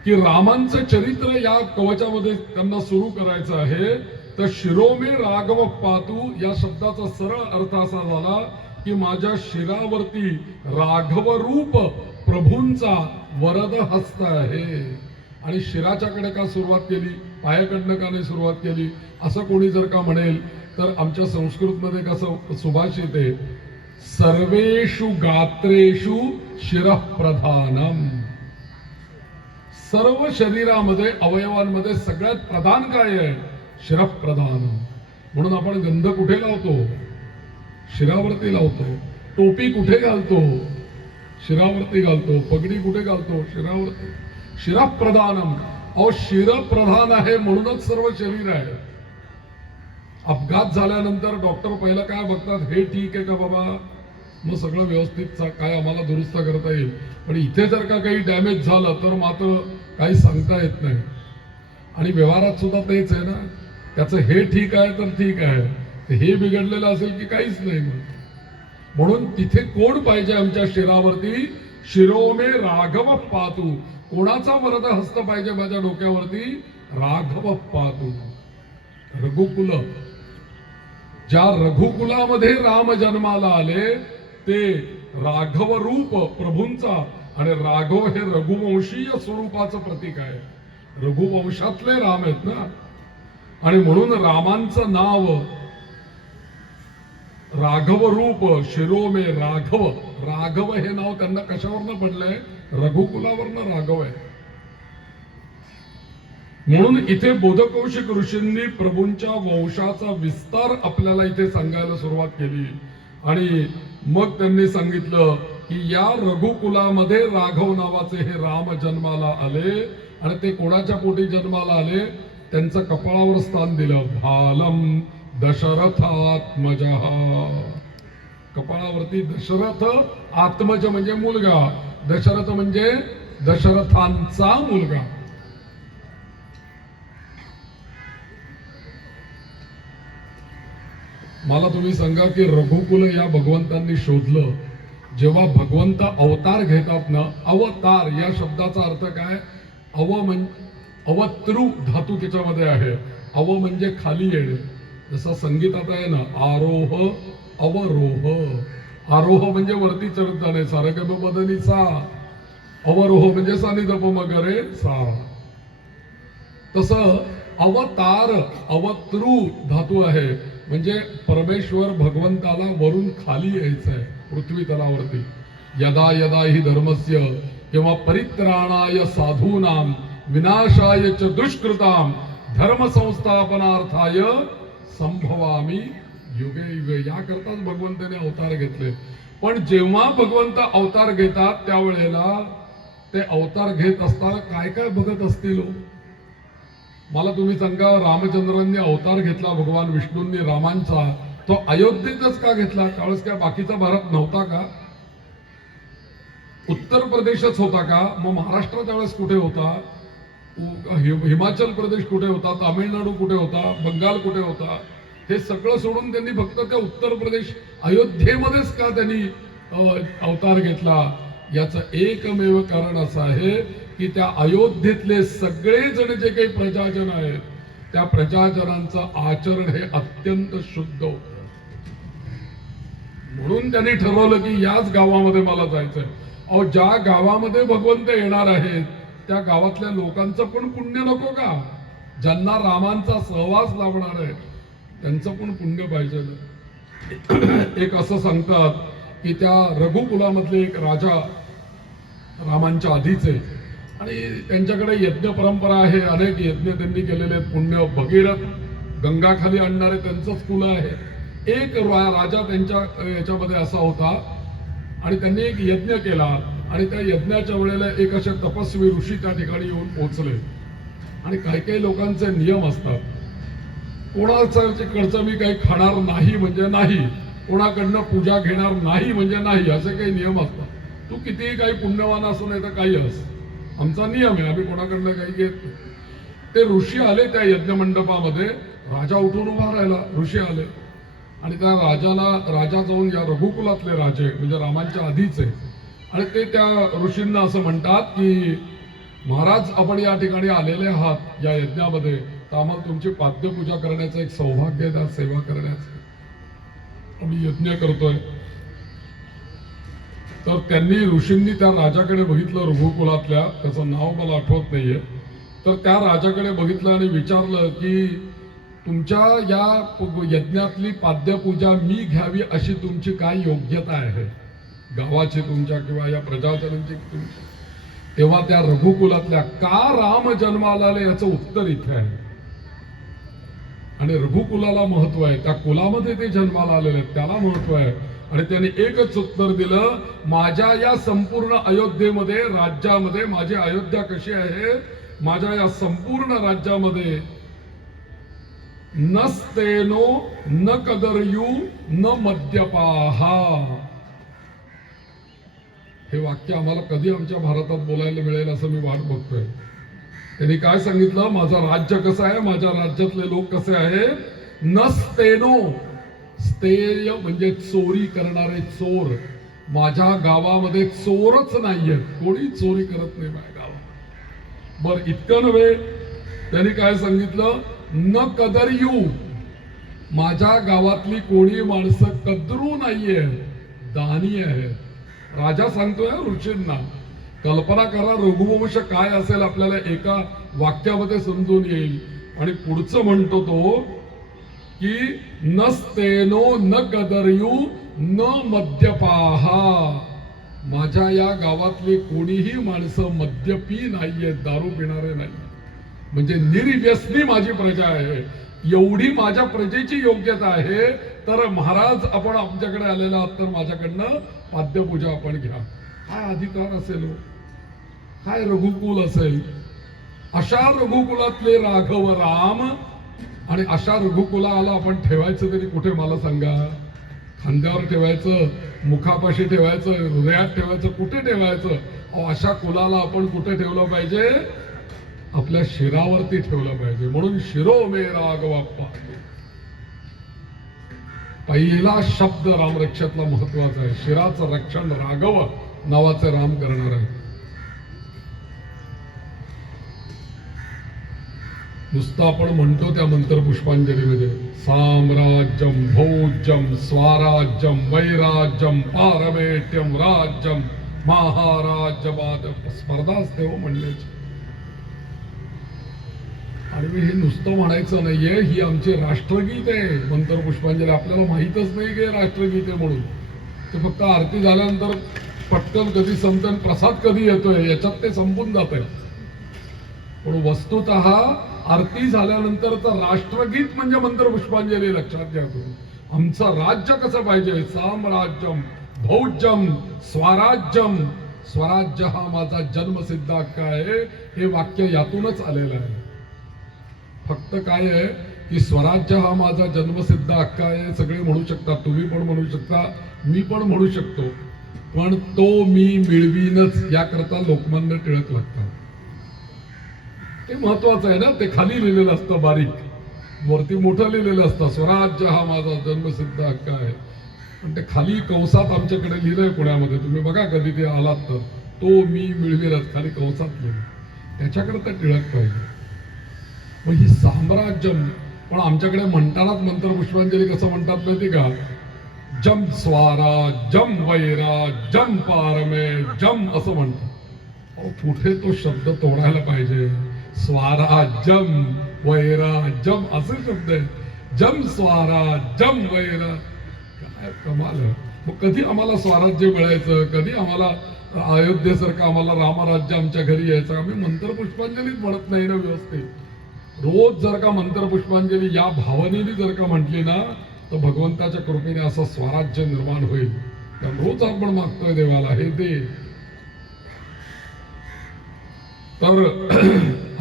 की रामांचं चरित्र या कवचामध्ये त्यांना सुरू करायचं आहे. तर शिरोमे राघव पातू या शब्दाचा सरळ अर्थ असा झाला की माझ्या शिरावरती राघव रूप प्रभूंचा वरद हस्त आहे. आणि शिराच्याकडे का सुरुवात केली, पायाकडनं का नाही सुरुवात केली, असं कोणी जर का म्हणेल तर आमच्या संस्कृतमध्ये कसं सुभाषित आहे, सर्वेषु गात्रेषु शिरः प्रधानम. सर्व शरीरामध्ये अवयवांमध्ये सगळ्यात प्रधान काय आहे? शिरप्रधान. म्हणून आपण गंध कुठे लावतो? शिरावरती लावतो. टोपी कुठे घालतो? शिरावरती घालतो. पगडी कुठे घालतो? शिरावरती. शिरप्रधानम. अहो शिरप्रधान आहे म्हणूनच सर्व शरीर आहे. अपघात झाल्यानंतर डॉक्टर पहिलं काय बघतात? हे ठीक आहे का बाबा, मग सगळं व्यवस्थित काय आम्हाला दुरुस्त करता येईल. पण इथे जर का काही डॅमेज झालं तर मात्र काही सांगता येत नाही. आणि व्यवहारात सुद्धा तेच आहे ना, त्याचं हे ठीक आहे तर ठीक आहे, हे बिघडलेलं असेल की काहीच नाही. म्हणून तिथे कोण पाहिजे आमच्या शिरावरती? शिरोमे राघव पातू. कोणाचा वरद हस्त पाहिजे माझ्या डोक्यावरती? राघव पातू. रघुकुल. ज्या रघुकुलामध्ये राम जन्माला आले ते राघव रूप प्रभूंचा. आणि राघव हे रघुवंशीय स्वरूपाचं प्रतीक आहे. रघुवंशातले राम आहेत ना. आणि म्हणून रामांचं नाव राघव रूप. शिरोमे राघव. राघव हे नाव त्यांना कशावरनं पडलंय? रघुकुलावरनं राघव आहे. म्हणून इथे बोधकौशिक ऋषींनी प्रभूंच्या वंशाचा विस्तार आपल्याला इथे सांगायला सुरुवात केली. आणि मग त्यांनी सांगितलं की या रघुकुलामध्ये राघव नावाचे हे राम जन्माला आले. आणि ते कोणाच्या पोटी जन्माला आले? त्यांचं कपाळावर स्थान दिलं, भालम दशरथात्मजा. कपाळावरती दशरथ आत्मज म्हणजे मुलगा, दशरथ म्हणजे दशरथांचा मुलगा. मला तुम्ही सांगा की रघुकुल या भगवंतांनी शोधलं. जेव्हा भगवंत अवतार घेतात ना, अवतार या शब्दाचा अर्थ काय? अवतृ धातू त्याच्यामध्ये आहे. अव म्हणजे खाली येणे. जसं संगीतात आहे ना, आरोह अवरोह. आरोह म्हणजे वरती चढत जाणे, सारगम मदनी सा. अवरोह म्हणजे सानिधप मगरे सा. तसं अवतार अवतृ धातू आहे, म्हणजे परमेश्वर भगवंताला वरून खाली यायचं आहे पृथ्वी तलावरती. यदा यदा ही धर्मस्य किंवा परित्राणाय साधूनाम विनाशाय च दुष्कृताम धर्म संस्थापनार्थाय संभवामी युगे युगे. याकरताच भगवंताने अवतार घेतले. पण जेव्हा भगवंत अवतार घेतात त्यावेळेला ते अवतार घेत असताना काय काय बघत असतील? मला तुम्ही सांगा, रामचंद्रांनी अवतार घेतला भगवान विष्णूंनी रामांचा, तो अयोध्येतच का घेतला? त्यावेळेस काय बाकीचा भारत नव्हता का? उत्तर प्रदेशच होता का? मग महाराष्ट्र त्यावेळेस कुठे होता? हिमाचल प्रदेश कुठे होता? तामिळनाडू कुठे होता? बंगाल कुठे होता? हे सगळं सोडून त्यांनी फक्त त्या उत्तर प्रदेश अयोध्येमध्येच का त्यांनी अवतार घेतला? याचं एकमेव कारण असं आहे की त्या अयोध्येतले सगळेजण जे काही प्रजाजन आहेत, त्या प्रजाजनांचं आचरण हे अत्यंत शुद्ध होतं. म्हणून त्यांनी ठरवलं की याच गावामध्ये मला जायचंय. अहो, ज्या गावामध्ये भगवंत येणार आहेत त्या गावातल्या लोकांचं पण पुण्य नको का? ज्यांना रामांचा सहवास लाभणार आहे त्यांचं पण पुण्य पाहिजे. एक असं सांगतात की त्या रघुकुलामधले एक राजा रामांच्या आधीचे, आणि त्यांच्याकडे यज्ञ परंपरा आहे, अनेक यज्ञ त्यांनी केलेले आहेत. पुण्य भगीरथ गंगा खाली आणणारे त्यांचंच कुल आहे. एक राजा त्यांच्या याच्यामध्ये असा होता आणि त्यांनी एक यज्ञ केला आणि त्या यज्ञाच्या वेळेला एक असे तपस्वी ऋषी त्या ठिकाणी येऊन पोहोचले. आणि काही काही लोकांचे नियम असतात. कोणाकडचं मी काही खाणार नाही म्हणजे नाही, कोणाकडनं पूजा घेणार नाही म्हणजे नाही, असे काही नियम असतात. तू कितीही काही पुण्यवान असो नाही तर काही अस, आमचा नियम आहे, आम्ही कोणाकडनं काही घेत नाही. ते ऋषी आले त्या यज्ञ मंडपामध्ये. राजा उठून उभा राहिला. ऋषी आले आणि त्या राजा जाऊन, या रघुकुलातले राजे म्हणजे रामांच्या आधीचे, आणि ते त्या ऋषींना असं म्हणतात की महाराज, आपण या ठिकाणी आलेले आहात या यज्ञामध्ये, तर आम्हाला तुमची पाद्यपूजा करण्याचं एक सौभाग्य द्या, सेवा करण्याचं. आम्ही यज्ञ करतोय. तर त्यांनी ऋषींनी त्या राजाकडे बघितलं, रघुकुलातल्या, त्याचं नाव मला आठवत नाहीये. तर त्या राजाकडे बघितलं आणि विचारलं की तुमच्या या यज्ञातली पाद्यपूजा मी घ्यावी अशी तुमची काय योग्यता आहे गावाची तुमच्या किंवा या प्रजाजनांची तुमची? तेव्हा त्या रघुकुलातल्या का राम जन्माला आले याचं उत्तर इथे आहे. आणि रघुकुलाला महत्व आहे, त्या कुलामध्ये ते जन्माला आलेले त्याला महत्व आहे. आणि त्यांनी एकच उत्तर दिलं, माझ्या या संपूर्ण अयोध्येमध्ये, राज्यामध्ये, माझी अयोध्या कशी आहे, माझ्या या संपूर्ण राज्यामध्ये नस्तेनो न कदर्यू न मद्यपाहा. हे वाक्य आम्हाला कधी आमच्या भारतात बोलायला मिळेल असं मी वाट बघतोय. त्यांनी काय सांगितलं, माझं राज्य कसं आहे, माझ्या राज्यातले लोक कसे आहेत. नस्तेनो, स्तेय म्हणजे चोरी करणारे चोर. माझ्या गावामध्ये चोरच नाहीये, कोणी चोरी करत नाही माझ्या गावात. बर, इतकं नव्हे, त्यांनी काय सांगितलं, न कदर्यू, माझ्या गावातली कोणी माणसं कदरू नाहीये, दानी आहे. राजा सांगतोय ऋषींना. कल्पना करा रघुवंश काय असेल आपल्याला एका वाक्यामध्ये समजून येईल. आणि पुढचं म्हणतो तो की नस्तेनो न कदर्यू न मद्यपाहा. माझ्या या गावातली कोणीही माणसं मद्यपी नाहीये, दारू पिणारे नाही, म्हणजे निर्व्यसनी माझी प्रजा आहे. एवढी माझ्या प्रजेची योग्यता आहे. तर महाराज, आपण आमच्याकडे आलेला आहात तर माझ्याकडनं पाद्यपूजा आपण घ्या. काय अधिकार असेल, काय रघुकुल असेल. अशा रघुकुलातले राघव राम, आणि अशा रघुकुलाला आपण ठेवायचं तरी कुठे मला सांगा? खांद्यावर ठेवायचं, मुखापाशी ठेवायचं, हृदयात ठेवायचं, कुठे ठेवायचं? अशा कुलाला आपण कुठे ठेवलं पाहिजे? आपल्या शिरावरती ठेवलं पाहिजे. म्हणून शिरो मे राघवाप्पा, पहिला शब्द रामरक्षातला महत्वाचा आहे. शिराचं रक्षण राघव नावाचे राम करणार आहे. नुसतं आपण म्हणतो त्या मंत्र पुष्पांजलीमध्ये साम्राज्यम भोज्यम स्वराज्यम वैराज्यम पारमेट्यम राज्यम महाराज्यवाद, स्पर्धा असते हो म्हणण्याची. आणि मी हे नुसतं म्हणायचं नाहीये, ही आमची राष्ट्रगीत आहे मंत्र पुष्पांजली. आपल्याला माहीतच नाही की राष्ट्रगीत आहे म्हणून. ते फक्त आरती झाल्यानंतर पटकन कधी संपतं, प्रसाद कधी येतोय याच्यात ते संपून जात आहे. पण वस्तुतः आरती झाल्यानंतरचं राष्ट्रगीत म्हणजे मंत्र पुष्पांजली. लक्षात घ्या तुम्ही. आमचं राज्य कसं पाहिजे? साम्राज्यम भौज्यम स्वराज्यम. स्वराज्य हा माझा जन्मसिद्ध हक्क आहे, हे वाक्य यातूनच आलेलं आहे. फक्त काय आहे की स्वराज्य हा माझा जन्मसिद्ध हक्क आहे सगळे म्हणू शकतात, तुम्ही पण म्हणू शकता, मी पण म्हणू शकतो, पण तो मी मिळवीनच याकरता लोकमान्य टिळक लागतात. ते महत्वाचं आहे ना. ते खाली लिहिलेलं असतं बारीक, वरती मोठं लिहिलेलं असतं स्वराज्य हा माझा जन्मसिद्ध हक्क आहे, पण ते खाली कंसात आमच्याकडे लिहिलंय पुण्यामध्ये. तुम्ही बघा कधी ते आलात तर, तो मी मिळवीनच खाली कंसात लिहिलं. त्याच्याकरता टिळक पाहिजे. मग ही साम्राज्यम, पण आमच्याकडे म्हणतानाच मंत्र पुष्पांजली कसं म्हणतात माहिती का? जम स्वराज्यम वैराज्यम पारमे जम असं म्हणतात. कुठे तो शब्द तोडायला पाहिजे? स्वराज्यम वैराज्यम असे शब्द आहे. जम स्वराज्यम वैरा, काय कमाल. मग कधी आम्हाला स्वराज्य मिळायचं, कधी आम्हाला अयोध्येसारखं आम्हाला रामराज्य आमच्या घरी यायचं? आम्ही मंत्र पुष्पांजलीच म्हणत नाही ना व्यवस्थित. रोज जर का मंत्र पुष्पांजली या भावनेने जर का म्हटली ना, तर भगवंताच्या कृपेने असं स्वराज्य निर्माण होईल. रोज आपण मागतोय देवाला हे दे. तर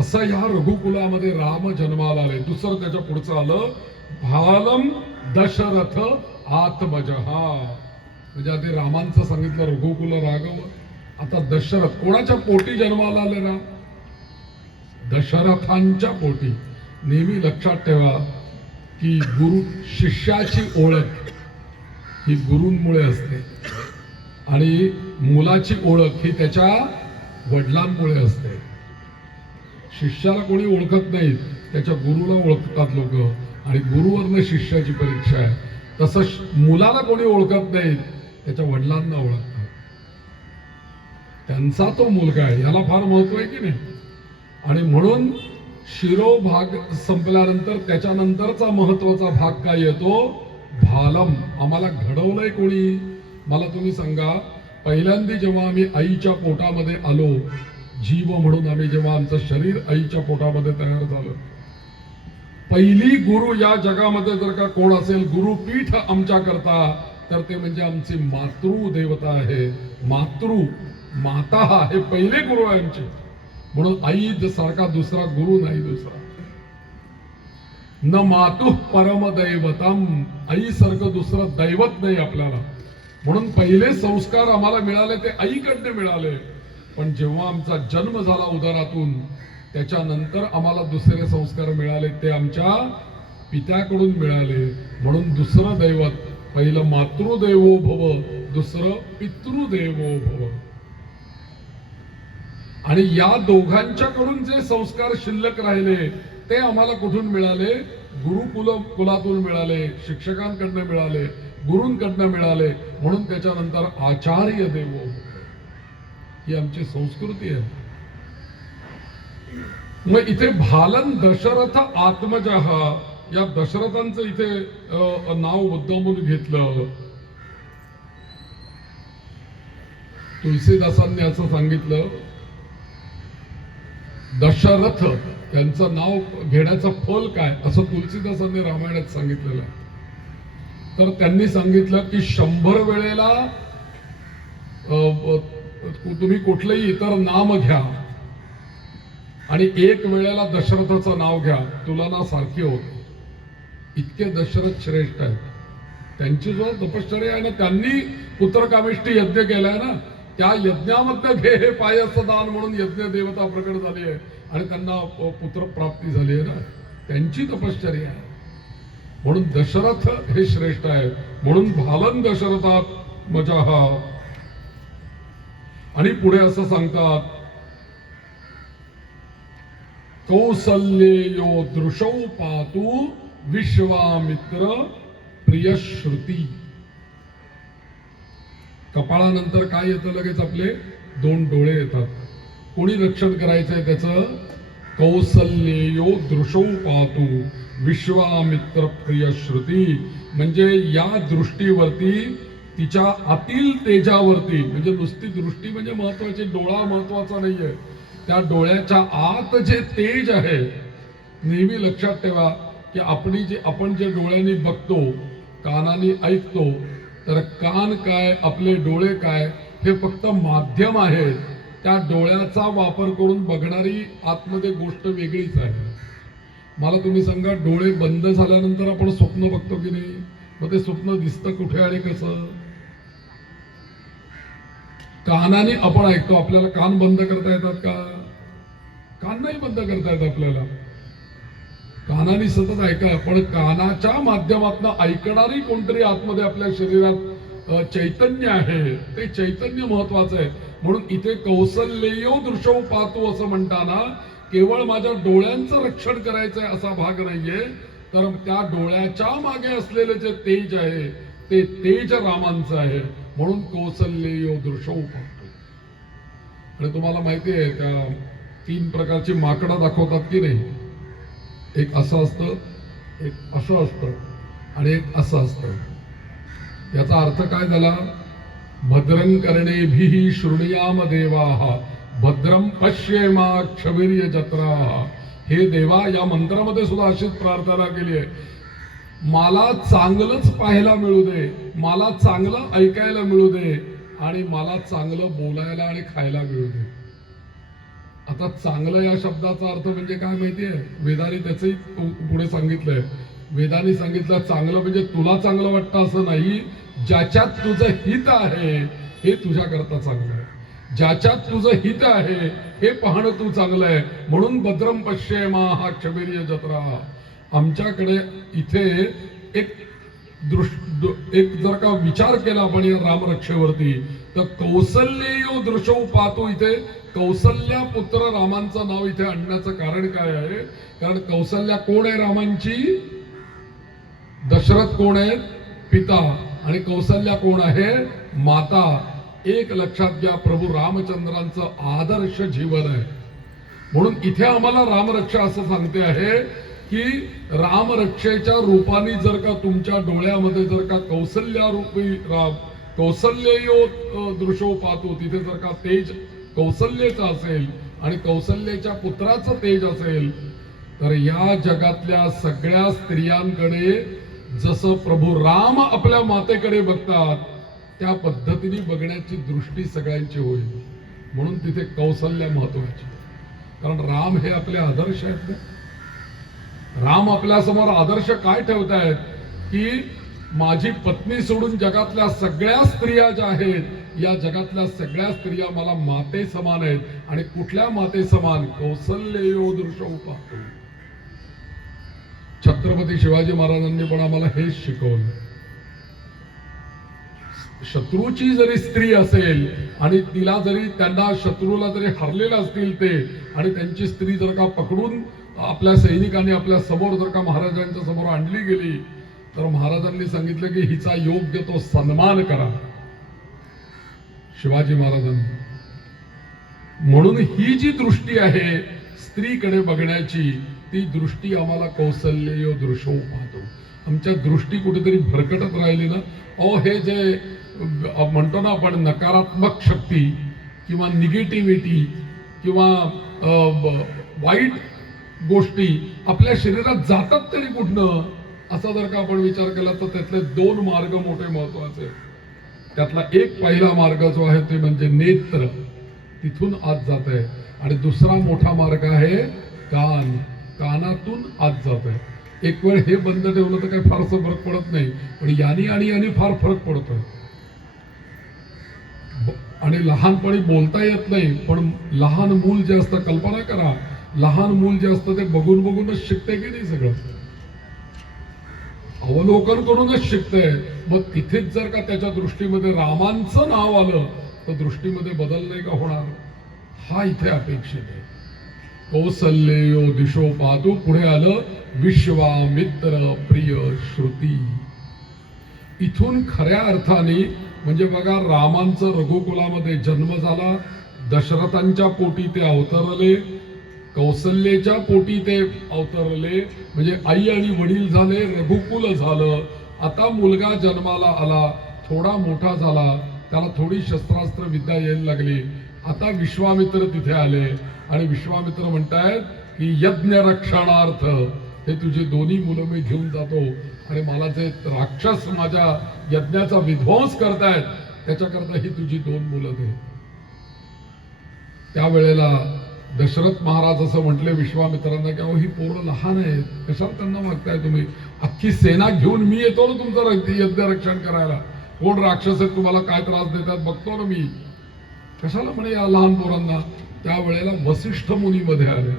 असं या रघुकुलामध्ये राम जन्माला आले. दुसरं त्याच्या पुढचं आलं भालम दशरथ आत्मजहा. म्हणजे आधी रामांचं सांगितलं रघुकुल राघव, आता दशरथ कोणाच्या पोटी जन्माला आले राम? दशरथांच्या पोटी. नेहमी लक्षात ठेवा की गुरु शिष्याची ओळख ही गुरूंमुळे असते आणि मुलाची ओळख ही त्याच्या वडिलांमुळे असते. शिष्याला कोणी ओळखत नाही, त्याच्या गुरुला ओळखतात लोक, आणि गुरुवरनं शिष्याची परीक्षा आहे. तसं मुलाला कोणी ओळखत नाही, त्याच्या वडिलांना ओळखतात. त्यांचा तो मुलगा आहे, याला फार महत्व आहे की नाही. आणि म्हणून शिरोभाग संपल्यानंतर त्याच्यानंतरचा महत्वाचा भाग काय येतो? भालम. आम्हाला घडवलंय कोणी? मला तुम्ही सांगा. पहिल्यांदा जेव्हा आम्ही आईच्या पोटामध्ये आलो, जीव म्हणून आम्ही जेव्हा आमचं शरीर आईच्या पोटामध्ये तयार झालं, पहिली गुरु या जगामध्ये जर का कोण असेल गुरुपीठ आमच्या करता, तर ते म्हणजे आमची मातृ देवता आहे. माता हे पहिले गुरु आहे आमचे. म्हणून आई सारखा दुसरा गुरु नाही दुसरा. न मातु परम दैवतम. आई सारखं दुसरं दैवत नाही आपल्याला. म्हणून पहिले संस्कार आम्हाला मिळाले ते आईकडनं मिळाले. पण जेव्हा आमचा जन्म झाला उदरातून, त्याच्यानंतर आम्हाला दुसरे संस्कार मिळाले ते आमच्या पित्याकडून मिळाले. म्हणून दुसरं दैवत, पहिलं मातृदेवो भव, दुसरं पितृदेवो भव. आणि या दोघांच्याकडून जे संस्कार शिल्लक राहिले ते आम्हाला कुठून मिळाले? कुलातून मिळाले, शिक्षकांकडनं मिळाले, गुरूंकडनं मिळाले. म्हणून त्याच्यानंतर आचार्य देवो, ही आमची संस्कृती आहे. मग इथे भालन दशरथ आत्मजः, या दशरथांचं इथे नाव मुद्दामून घेतलं. तुलसीदासांनी असं सांगितलं, दशरथ त्यांचं नाव घेण्याचं फल काय, असं तुलसीदासांनी रामायणात सांगितलेलं आहे. तर त्यांनी सांगितलं की 100 वेळेला तुम्ही कुठलंही इतर नाम घ्या आणि एक वेळेला दशरथाचं नाव घ्या, तुलना सारखी होते. इतके दशरथ श्रेष्ठ आहेत. त्यांची जो तपश्चर्या आहे ना, त्यांनी पुत्रकामिष्टी यज्ञ केलाय ना, त्या यज्ञामध्ये घे हे पायचं दान म्हणून यज्ञ देवता प्रकट झाली आहे आणि त्यांना पुत्र प्राप्ती झाली आहे ना, त्यांची तपश्चर्या आहे. म्हणून दशरथ हे श्रेष्ठ आहे. म्हणून भालन दशरथात मजाहा. आणि पुढे असं सांगतात, कौसल्येयो दृशौ पातु विश्वामित्र प्रियश्रुती. कपाळानंतर काय येतं लगेच? आपले 2 डोळे येतात. कोणी रक्षण करायचंय त्याचं? कौसल्येयो दृशौ पातु विश्वामित्र प्रियश्रुती. म्हणजे या दृष्टीवरती, तिच्या आतील तेजावरती, म्हणजे नुसती दृष्टी म्हणजे महत्वाची, डोळा महत्वाचा नाहीये, त्या डोळ्याच्या आत जे तेज आहे. नेहमी लक्षात ठेवा की आपण जे डोळ्यांनी बघतो, कानाने ऐकतो, तर कान काय, आपले डोळे काय, हे फक्त माध्यम आहे. त्या डोळ्याचा वापर करून बघणारी आतमध्ये गोष्ट वेगळीच आहे. मला तुम्ही सांगा, डोळे बंद झाल्यानंतर आपण स्वप्न बघतो की नाही? मग ते स्वप्न दिसतं कुठे आणि कसं? कानाने आपण ऐकतो. आपल्याला कान बंद करता येतात का? कान नाही बंद करता येत आपल्याला. कानाने सतत ऐका, पण कानाच्या माध्यमातून ऐकणारी कोणतरी आतमध्ये आपल्या शरीरात चैतन्य आहे. ते चैतन्य महत्वाचं आहे. म्हणून इथे कौसल्येयो दृशौ पातु असं म्हणताना केवळ माझ्या डोळ्यांचं रक्षण करायचंय असा भाग नाहीये, तर त्या डोळ्याच्या मागे असलेले जे तेज आहे ते तेज रामांचं आहे. म्हणून कौसल्येयो दृशौ पातु. आणि तुम्हाला माहिती आहे का, 3 प्रकारची माकडं दाखवतात की नाही? एक असं असतं, एक असं असतं आणि एक असं असतं. याचा अर्थ काय झाला? भद्रं कर्णेभिः शृणुयाम देवाः भद्रं पश्येमाक्षवीर्य जत्राः. हे देवा, या मंत्रामध्ये सुद्धा अशीच प्रार्थना केली आहे. मला चांगलंच पाहायला मिळू दे, मला चांगलं ऐकायला मिळू दे आणि मला चांगलं बोलायला आणि खायला मिळू दे. आता चांगलं या शब्दाचा अर्थ म्हणजे काय माहितीये? वेदाने त्याचंही पुढे सांगितलंय. वेदाने सांगितलं चांगलं म्हणजे तुला चांगलं वाटतं असं नाही, ज्याच्यात तुझं हित आहे हे तुझ्याकरता चांगलं आहे. ज्याच्यात तुझं हित आहे हे पाहणं तू चांगलं आहे. म्हणून भद्रं पश्येमाः क्षवीर्य जत्राः. आमच्याकडे इथे एक जर का विचार केला आपण या रामरक्षेवरती, तर कौसल्येयो दृशौ पातु, इथे कौसल्या पुत्र रामांचं नाव इथे आणण्याचं कारण काय आहे? कारण कौसल्या कोण आहे रामांची? दशरथ कोण आहेत? पिता. आणि कौसल्या कोण आहे? माता. एक लक्षात घ्या, प्रभू रामचंद्रांचं आदर्श जीवन आहे. म्हणून इथे आम्हाला रामरक्षा असं सांगते आहे की रामरक्षेच्या रूपाने जर का तुमच्या डोळ्यामध्ये जर का कौसल्या रूपी कौसल्येयो दृशो पातु, तिथे जर का तेज कौसल्येचं असेल आणि कौसल्येच्या पुत्राचं तेज असेल, तर या जगातल्या सगळ्या स्त्रियांकडे जसं प्रभू राम आपल्या मातेकडे बघतात त्या पद्धतीने बघण्याची दृष्टी सगळ्यांची होईल. म्हणून तिथे कौसल्या महत्वाची. कारण राम हे आपले आदर्श आहेत ना. राम आपल्या समोर आदर्श काय ठेवतायत की माझी पत्नी सोडून जगातल्या सगळ्या स्त्रिया ज्या आहेत, या जगातल्या सगळ्या स्त्रिया मला माते समान आहेत. आणि कुठल्या माते समान? कौसल्येयो दृशौ पातु. छत्रपती शिवाजी महाराजांनी पण आम्हाला हेच शिकवलं. शत्रूची जरी स्त्री असेल आणि तिला जरी, त्यांना शत्रूला जरी हरलेला असतील ते, आणि त्यांची स्त्री जर का पकडून आपल्या सैनिकांनी आपल्या समोर जर का महाराजांच्या समोर आणली गेली, तर महाराजांनी सांगितलं की हिचा योग्य तो सन्मान करा. शिवाजी महाराजांनी. म्हणून ही जी दृष्टी आहे स्त्रीकडे बघण्याची, ती दृष्टी आम्हाला कौसल्येयो दृशौ पातु. आमच्या दृष्टी कुठेतरी भरकटत राहिली ना, हे जे म्हणतो ना आपण नकारात्मक शक्ती किंवा निगेटिव्हिटी किंवा वाईट गोष्टी आपल्या शरीरात जातात तरी कुठनं, असा जर का आपण विचार केला तर त्यातले 2 मार्ग मोठे महत्वाचे. त्यातला एक पहिला मार्ग जो आहे ते म्हणजे नेत्र, तिथून आत जात आहे. आणि दुसरा मोठा मार्ग आहे कान. कानातून आत जात आहे. एक वेळ हे बंद ठेवलं तर काही फारसं फरक पडत नाही, पण यानी आणि यानी फार फरक पडतोय. आणि लहानपणी बोलता येत नाही, पण लहान मूल जे असतं, कल्पना करा, लहान मूल जे असतं ते बघून बघूनच शिकते की नाही, सगळं अवलोकन करूनच शिकतंय. मग तिथेच जर का त्याच्या दृष्टीमध्ये रामांचं नाव आलं तर दृष्टीमध्ये बदल नाही का होणार? हा इथे अपेक्षित आहे. कौसल्यो दिशो पाहतो, पुढे आलं विश्वामित्र प्रिय श्रुती. इथून खऱ्या अर्थाने म्हणजे बघा, रामांचं रघुकुलामध्ये जन्म झाला, दशरथांच्या पोटी ते अवतरले, कौसल्येच्या पोटी ते अवतरले, म्हणजे आई आणि वडील झाले, रघुकुल झालं. आता मुलगा जन्माला आला, थोडा मोठा झाला, त्याला थोडी शस्त्रास्त्र विद्या यायला लागली. आता विश्वामित्र तिथे आले आणि विश्वामित्र म्हणतायत की यज्ञ रक्षणार्थ हे तुझी दोन्ही मुलं मी घेऊन जातो, आणि मला जे राक्षस माझ्या यज्ञाचा विध्वंस करतायत त्याच्याकरता ही तुझी 2 मुलं दे. त्यावेळेला दशरथ महाराज असं म्हटले विश्वामित्रांना की अहो, ही पोरं लहान आहेत, कशाला त्यांना मागताय तुम्ही? अख्खी सेना घेऊन मी येतो ना तुमचं यज्ञ रक्षण करायला. कोण राक्षस आहेत, तुम्हाला काय त्रास देतात बघतो ना मी, कशाला म्हणे या लहान पोरांना? त्यावेळेला वसिष्ठ मुनीमध्ये आले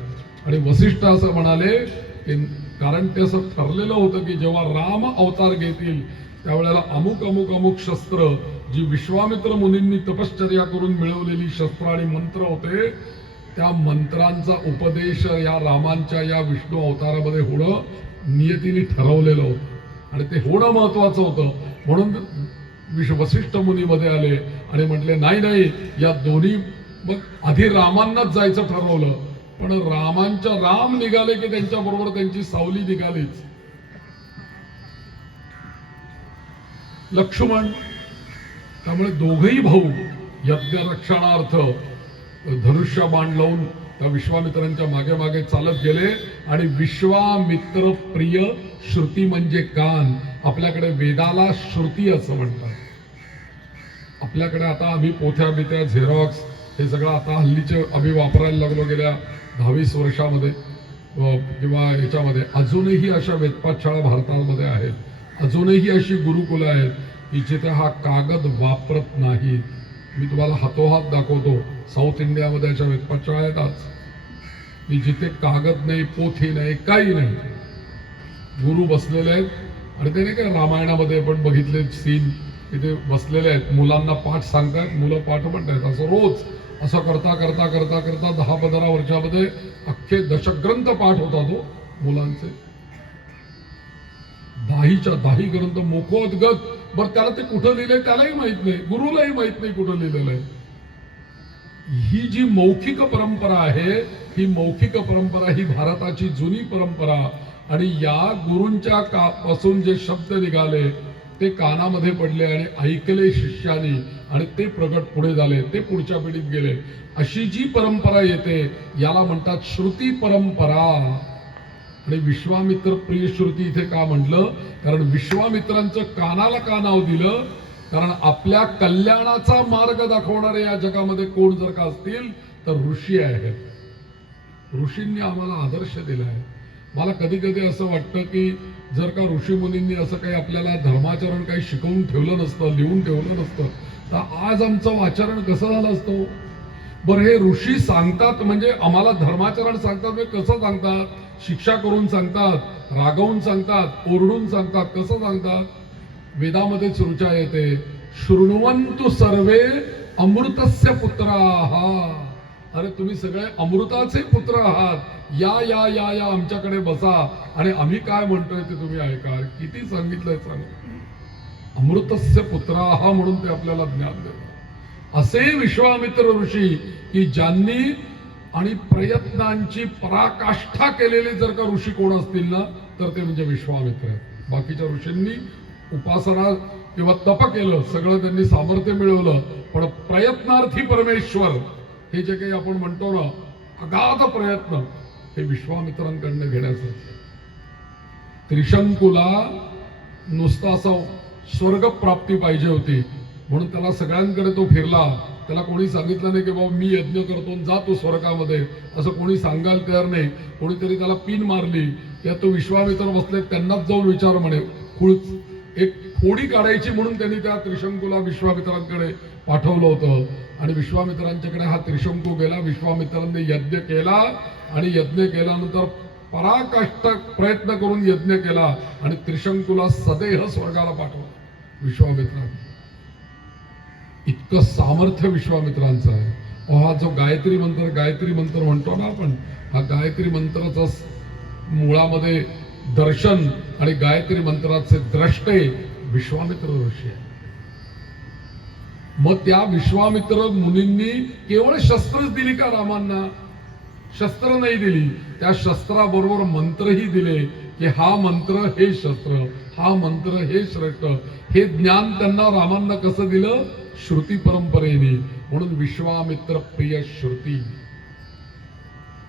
आणि वसिष्ठ असं म्हणाले की कारण ते असं ठरलेलं होतं की जेव्हा राम अवतार घेतील त्यावेळेला अमुक अमुक अमुक शस्त्र, जी विश्वामित्र मुनींनी तपश्चर्या करून मिळवलेली शस्त्र आणि मंत्र होते, त्या मंत्रांचा उपदेश या रामांच्या या विष्णू अवतारामध्ये होणं नियतीने ठरवलेलं होतं आणि ते होणं महत्वाचं होतं. म्हणून वसिष्ठ मुनीमध्ये आले आणि म्हटले नाही नाही, या दोन्ही, मग आधी रामांनाच जायचं ठरवलं, पण रामांच्या राम निघाले की त्यांच्या बरोबर त्यांची सावली निघालीच, लक्ष्मण. त्यामुळे दोघही भाऊ यज्ञ रक्षणार्थ धनुष्य बाण लावून त्या विश्वामित्रांच्या मागे मागे चालत गेले. आणि विश्वामित्र प्रिय श्रुती म्हणजे कान. आपल्याकडे वेदाला श्रुती असं म्हणतात. आपल्याकडे आता आम्ही पोथ्या बिथ्या झेरॉक्स हे सगळं आता हल्लीचे आम्ही वापरायला लागलो गेल्या 10-20 वर्षामध्ये किंवा याच्यामध्ये. अजूनही अशा वेदपाठशाळा भारतामध्ये आहेत, अजूनही अशी गुरुकुलं आहेत की जिथे हा कागद वापरत नाही. मी तुम्हाला हातोहात दाखवतो, साऊथ इंडियामध्ये अशा वेदपाठशाळा आहेत आज की जिथे कागद नाही, पोथी नाही, काही नाही. गुरु बसलेले आहेत आणि ते नाही का रामायणामध्ये पण बघितले सीन, तिथे बसलेले आहेत, मुलांना पाठ सांगतायत, मुलं पाठ म्हणतायत. असं रोज असं करता करता करता करता 10-15 वर्षामध्ये अख्खे दशग्रंथ पाठ होता तो मुलांचे. 10च्या 10 ग्रंथ मोकोदगत. बरं, त्याला ते कुठं लिहिलंय त्यालाही माहित नाही, गुरुलाही माहित नाही कुठं लिहिलेलं आहे. ही जी मौखिक परंपरा आहे, ही मौखिक परंपरा ही भारताची जुनी परंपरा. आणि या गुरूंच्या पासून जे शब्द निघाले ते कानामध्ये पडले आणि ऐकले शिष्यानी आणि ते प्रगट पुढे झाले, ते पुढच्या पिढीत गेले. अशी जी परंपरा येते याला म्हणतात श्रुती परंपरा. आणि विश्वामित्र प्रिय श्रुती इथे का म्हटलं? कारण विश्वामित्रांचं कानाला का नाव दिलं? कारण आपल्या कल्याणाचा मार्ग दाखवणारे या जगामध्ये कोण जर का असतील तर ऋषी आहेत. ऋषींनी आम्हाला आदर्श दिला आहे. मला कधी कधी असं वाटतं की जर का ऋषी मुनींनी असं काही आपल्याला धर्माचरण काही शिकवून ठेवलं नसतं, लिहून ठेवलं नसतं, तर आज आमचं आचरण कसं झालं असतं? बरं, हे ऋषी सांगतात म्हणजे आम्हाला धर्माचरण सांगतात, म्हणजे कसं सांगतात? शिक्षा करून सांगतात, रागवून सांगतात, ओरडून सांगतात. कसं सांगतात? वेदामध्येच ऋचा येते, शृण्वन्तु सर्वे अमृतस्य पुत्राः. अरे तुम्ही सगळे अमृताचे पुत्र आहात, या या या या आमच्याकडे बसा आणि आम्ही काय म्हणतोय ते तुम्ही ऐका. किती सांगितलंय सांग. अमृतस्य पुत्राः म्हणून ते आपल्याला ज्ञान देतात. असे विश्वामित्र ऋषी की ज्यांनी आणि प्रयत्नांची पराकाष्ठा केलेले जर का ऋषी कोण असतील ना तर ते म्हणजे विश्वामित्र. बाकीच्या ऋषींनी उपासना किंवा तप केलं, सगळं त्यांनी सामर्थ्य मिळवलं, पण प्रयत्नार्थी परमेश्वर हे जे काही आपण म्हणतो ना अगाध प्रयत्न, हे विश्वामित्रांकडनं घेण्याचं. त्रिशंकुला नुसता असं स्वर्ग प्राप्ती पाहिजे होती म्हणून त्याला सगळ्यांकडे तो फिरला, त्याला कोणी सांगितलं नाही की बाबा मी यज्ञ करतो जा तू स्वर्गामध्ये, असं कोणी सांगायला तयार नाही. कोणीतरी त्याला पिन मारली किंवा तो विश्वामित्र बसले त्यांनाच जाऊन विचार म्हणे. एक फोडी काढायची म्हणून त्यांनी त्या त्रिशंकूला विश्वामित्रांकडे पाठवलं होतं आणि विश्वामित्रांच्याकडे हा त्रिशंकू गेला. विश्वामित्रांनी यज्ञ केला आणि यज्ञ केल्यानंतर पराकाष्ठ प्रयत्न करून यज्ञ केला आणि त्रिशंकूला सदेह स्वर्गाला पाठवला विश्वामित्रांनी. इतकं सामर्थ्य विश्वामित्रांचं आहे. हा जो गायत्री मंत्र म्हणतो ना आपण, हा गायत्री मंत्राचा मुळामध्ये दर्शन आणि गायत्री मंत्राचे द्रष्टे विश्वामित्र ऋषी आहे. मग त्या विश्वामित्र मुनींनी केवळ शस्त्रच दिली का रामांना? शस्त्र नाही दिली, त्या शस्त्राबरोबर मंत्रही दिले की हा मंत्र हे शस्त्र, हा मंत्र हे श्रेष्ठ. हे ज्ञान त्यांना रामांना कसं दिलं? श्रुती परंपरेने. म्हणून विश्वामित्र प्रिय श्रुती.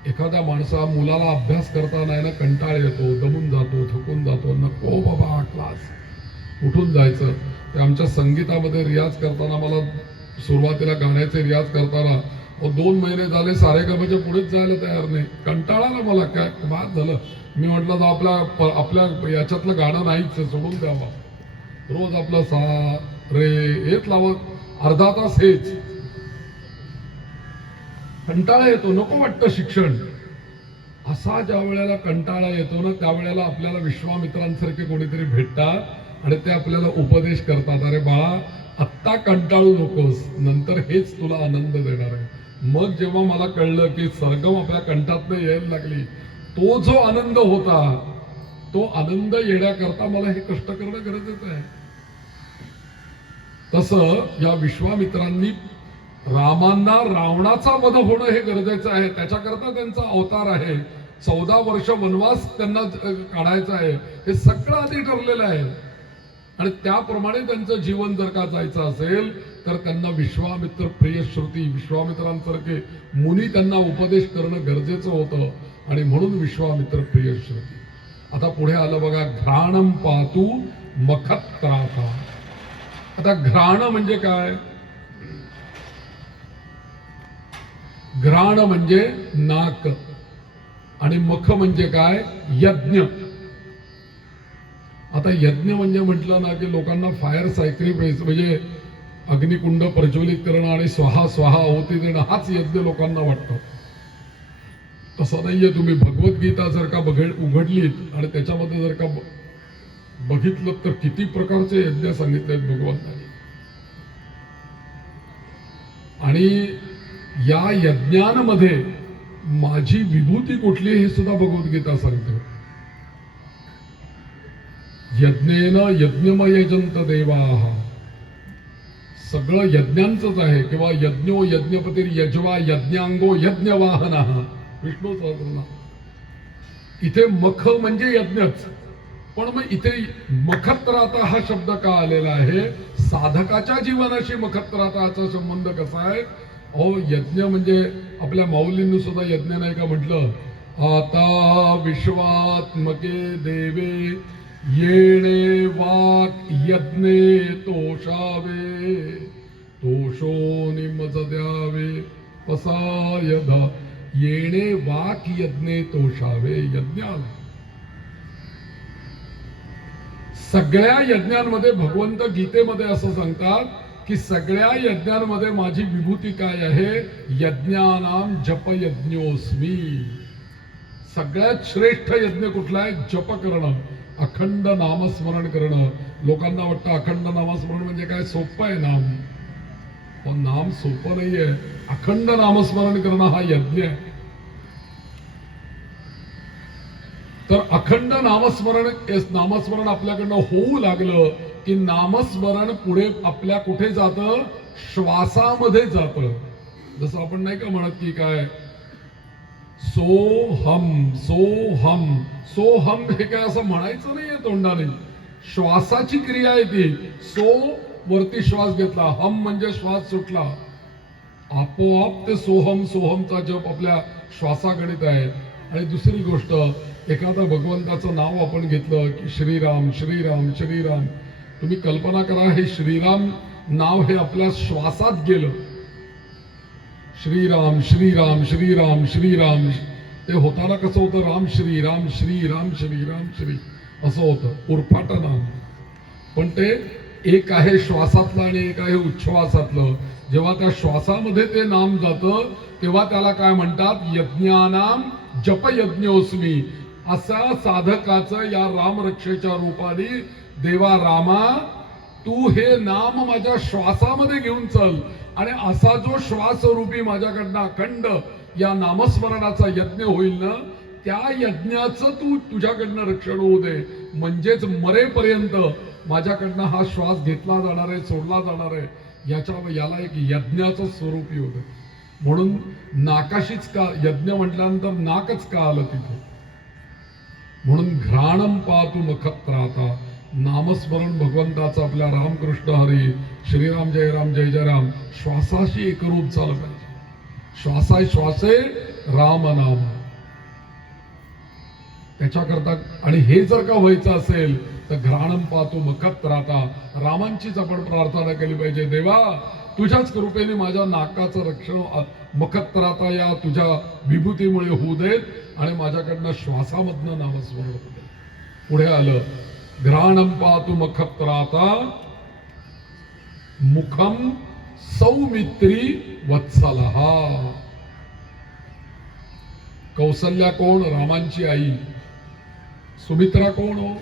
एखाद्या मुलाला अभ्यास करता नाही ना, कंटाळ येतो, दमून जातो, थकून जातो, नको बाबा क्लास, उठून जायचं. ते आमच्या संगीतामध्ये रियाज करताना मला सुरुवातीला गाण्याचे रियाज करताना 2 महिने झाले सारेगमच्या पुढेच जायला तयार नाही. कंटाळा ना मला, काय बाद झालं. मी म्हटलं तर आपल्या याच्यातलं गाणं नाहीच, सोडून द्यावा. रोज आपलं सा रे हेच लावत अर्धा तास हेच. कंटाळा येतो, नको वाटतं शिक्षण. असा ज्या वेळेला कंटाळा येतो ना, त्यावेळेला आपल्याला विश्वामित्रांसारखे कोणीतरी भेटतात आणि ते आपल्याला उपदेश करतात. अरे बाळा, आत्ता कंटाळू नकोस, नंतर हेच तुला आनंद देणार आहे. मग जेव्हा मला कळलं की सरगम आपल्या कंठातनं यायला लागली, तो जो आनंद होता, तो आनंद येण्याकरता मला हे कष्ट करणं गरजेचं आहे. तसं या विश्वामित्रांनी रामांना रावणाचा वध होणं हे गरजेचं आहे. त्याच्याकरता त्यांचा अवतार आहे. 14 वर्ष वनवास त्यांना काढायचा आहे. हे सगळं आधी ठरलेलं आहे आणि त्याप्रमाणे त्यांचं जीवन जर का जायचं असेल तर त्यांना विश्वामित्र प्रिय श्रुती, विश्वामित्रांसारखे मुनी त्यांना उपदेश करणं गरजेचं होतं आणि म्हणून विश्वामित्र प्रिय श्रुती. आता पुढे आलं बघा, घ्राणम पातू मखत्राता. आता घ्राण म्हणजे काय? घ्राण म्हणजे नाक आणि मख म्हणजे काय? यज्ञ. आता यज्ञ म्हणजे म्हटलं ना की लोकांना फायर सॅक्रिफाईस म्हणजे अग्निकुंड प्रज्वलित करणं आणि स्वाहा स्वाहा होती देणं हाच यज्ञ लोकांना वाटतं. तसं नाहीये. तुम्ही भगवद्गीता जर का उघडलीत आणि त्याच्यामध्ये जर का बघितलं तर किती प्रकारचे यज्ञ सांगितले आहेत भगवंतांनी. आणि या यज्ञांमध्ये माझी विभूती कुठली हे सुद्धा भगवद्गीता सांगते. यज्ञेन यज्ञमयजंत देवाः. सगळं यज्ञांचंच आहे. किंवा यज्ञो यज्ञपती यजवा यज्ञांगो यज्ञवाहनः. विष्णू सहस्रनाम. इथे मख म्हणजे यज्ञच, पण मग इथे मखत्राता हा शब्द का आलेला आहे? साधकाच्या जीवनाशी मखत्राताचा संबंध कसा आहे? यज्ञ म्हणजे आपल्या माऊलींनी सुद्धा यज्ञ नाही का म्हटलं? आता विश्वात्मके देवे येणे वाक यज्ञे तोषावे, तोषो निमज द्यावे पसायधा. येणे वाक यज्ञे तोषावे. यज्ञाला सगळ्या यज्ञांमध्ये भगवंत गीतेमध्ये असं सांगतात की सगळ्या यज्ञांमध्ये माझी विभूती काय आहे? यज्ञानाम जप यज्ञोस्मी. सगळ्यात श्रेष्ठ यज्ञ कुठला आहे? जप करणं, अखंड नामस्मरण करणं. लोकांना वाटतं अखंड नामस्मरण म्हणजे काय? सोपं आहे नाम. पण नाम सोपं नाहीये. अखंड नामस्मरण करणं हा यज्ञ आहे. तर अखंड नामस्मरण आपल्याकडनं होऊ लागलं की नामस्मरण पुढे आपल्या कुठे जातं? श्वासामध्ये जातं. जसं आपण नाही का म्हणत की काय सोहम सोहम सोहम, हे काय असं म्हणायचं नाहीये तोंडाने. श्वासाची क्रिया आहे ती. सो वरती श्वास घेतला, हम म्हणजे श्वास सुटला, आपोआप ते सोहम सोहमचा जप आपल्या श्वासागणित आहे. आणि दुसरी गोष्ट, एखादा भगवंताचं नाव आपण घेतलं की श्रीराम श्रीराम श्रीराम. तुम्ही कल्पना करा, हे श्रीराम नाव हे आपल्या श्वासात गेलं श्रीराम श्रीराम श्रीराम श्रीराम. ते होताना कसं होतं, राम श्री राम श्री राम श्री राम श्री असं होतं, उरफाट नाम. पण ते एक आहे श्वासातलं आणि एक आहे उच्छ्वासातलं. जेव्हा त्या श्वासामध्ये ते नाम जातं तेव्हा त्याला काय म्हणतात, यज्ञानाम जप यज्ञोस्मी. असा साधकाचं या रामरक्षेच्या रूपाने देवा रामा तू हे नाम माझ्या श्वासामध्ये घेऊन चल, आणि असा जो श्वासरूपी माझ्याकडनं अखंड या नामस्मरणाचा यज्ञ होईल ना, त्या यज्ञाचं तू तुझ्याकडनं रक्षण होऊ दे. म्हणजेच मरेपर्यंत माझ्याकडनं हा श्वास घेतला जाणार आहे, सोडला जाणार आहे, याला एक यज्ञाचं स्वरूप येऊ दे. म्हणून नाकाशीच का यज्ञ म्हटल्यानंतर नाकच का आलं तिथे. म्हणून घ्राणम पातु मखत्राता. नामस्मरण भगवंताचं आपल्या रामकृष्ण हरी श्रीराम जय राम जय जय राम श्वासाशी एकरूप झालं पाहिजे. श्वासा श्वासे राम नाम. त्याच्याकरता आणि हे जर का व्हायचं असेल तर घ्राणम पातु मखत्राता. रामांचीच आपण प्रार्थना केली पाहिजे, देवा तुझ्याच कृपेने माझ्या नाकाचं रक्षण मखत्राता या तुझ्या विभूतीमुळे होऊ देत आणि माझ्याकडनं श्वासामधनं नामस्मरण होऊ दे. पुढे आलं घ्राणम पातु मखत्राता मुखम सौमित्री वत्सलः. कौसल्या कोण, रामांची आई. सुमित्रा कोण हो,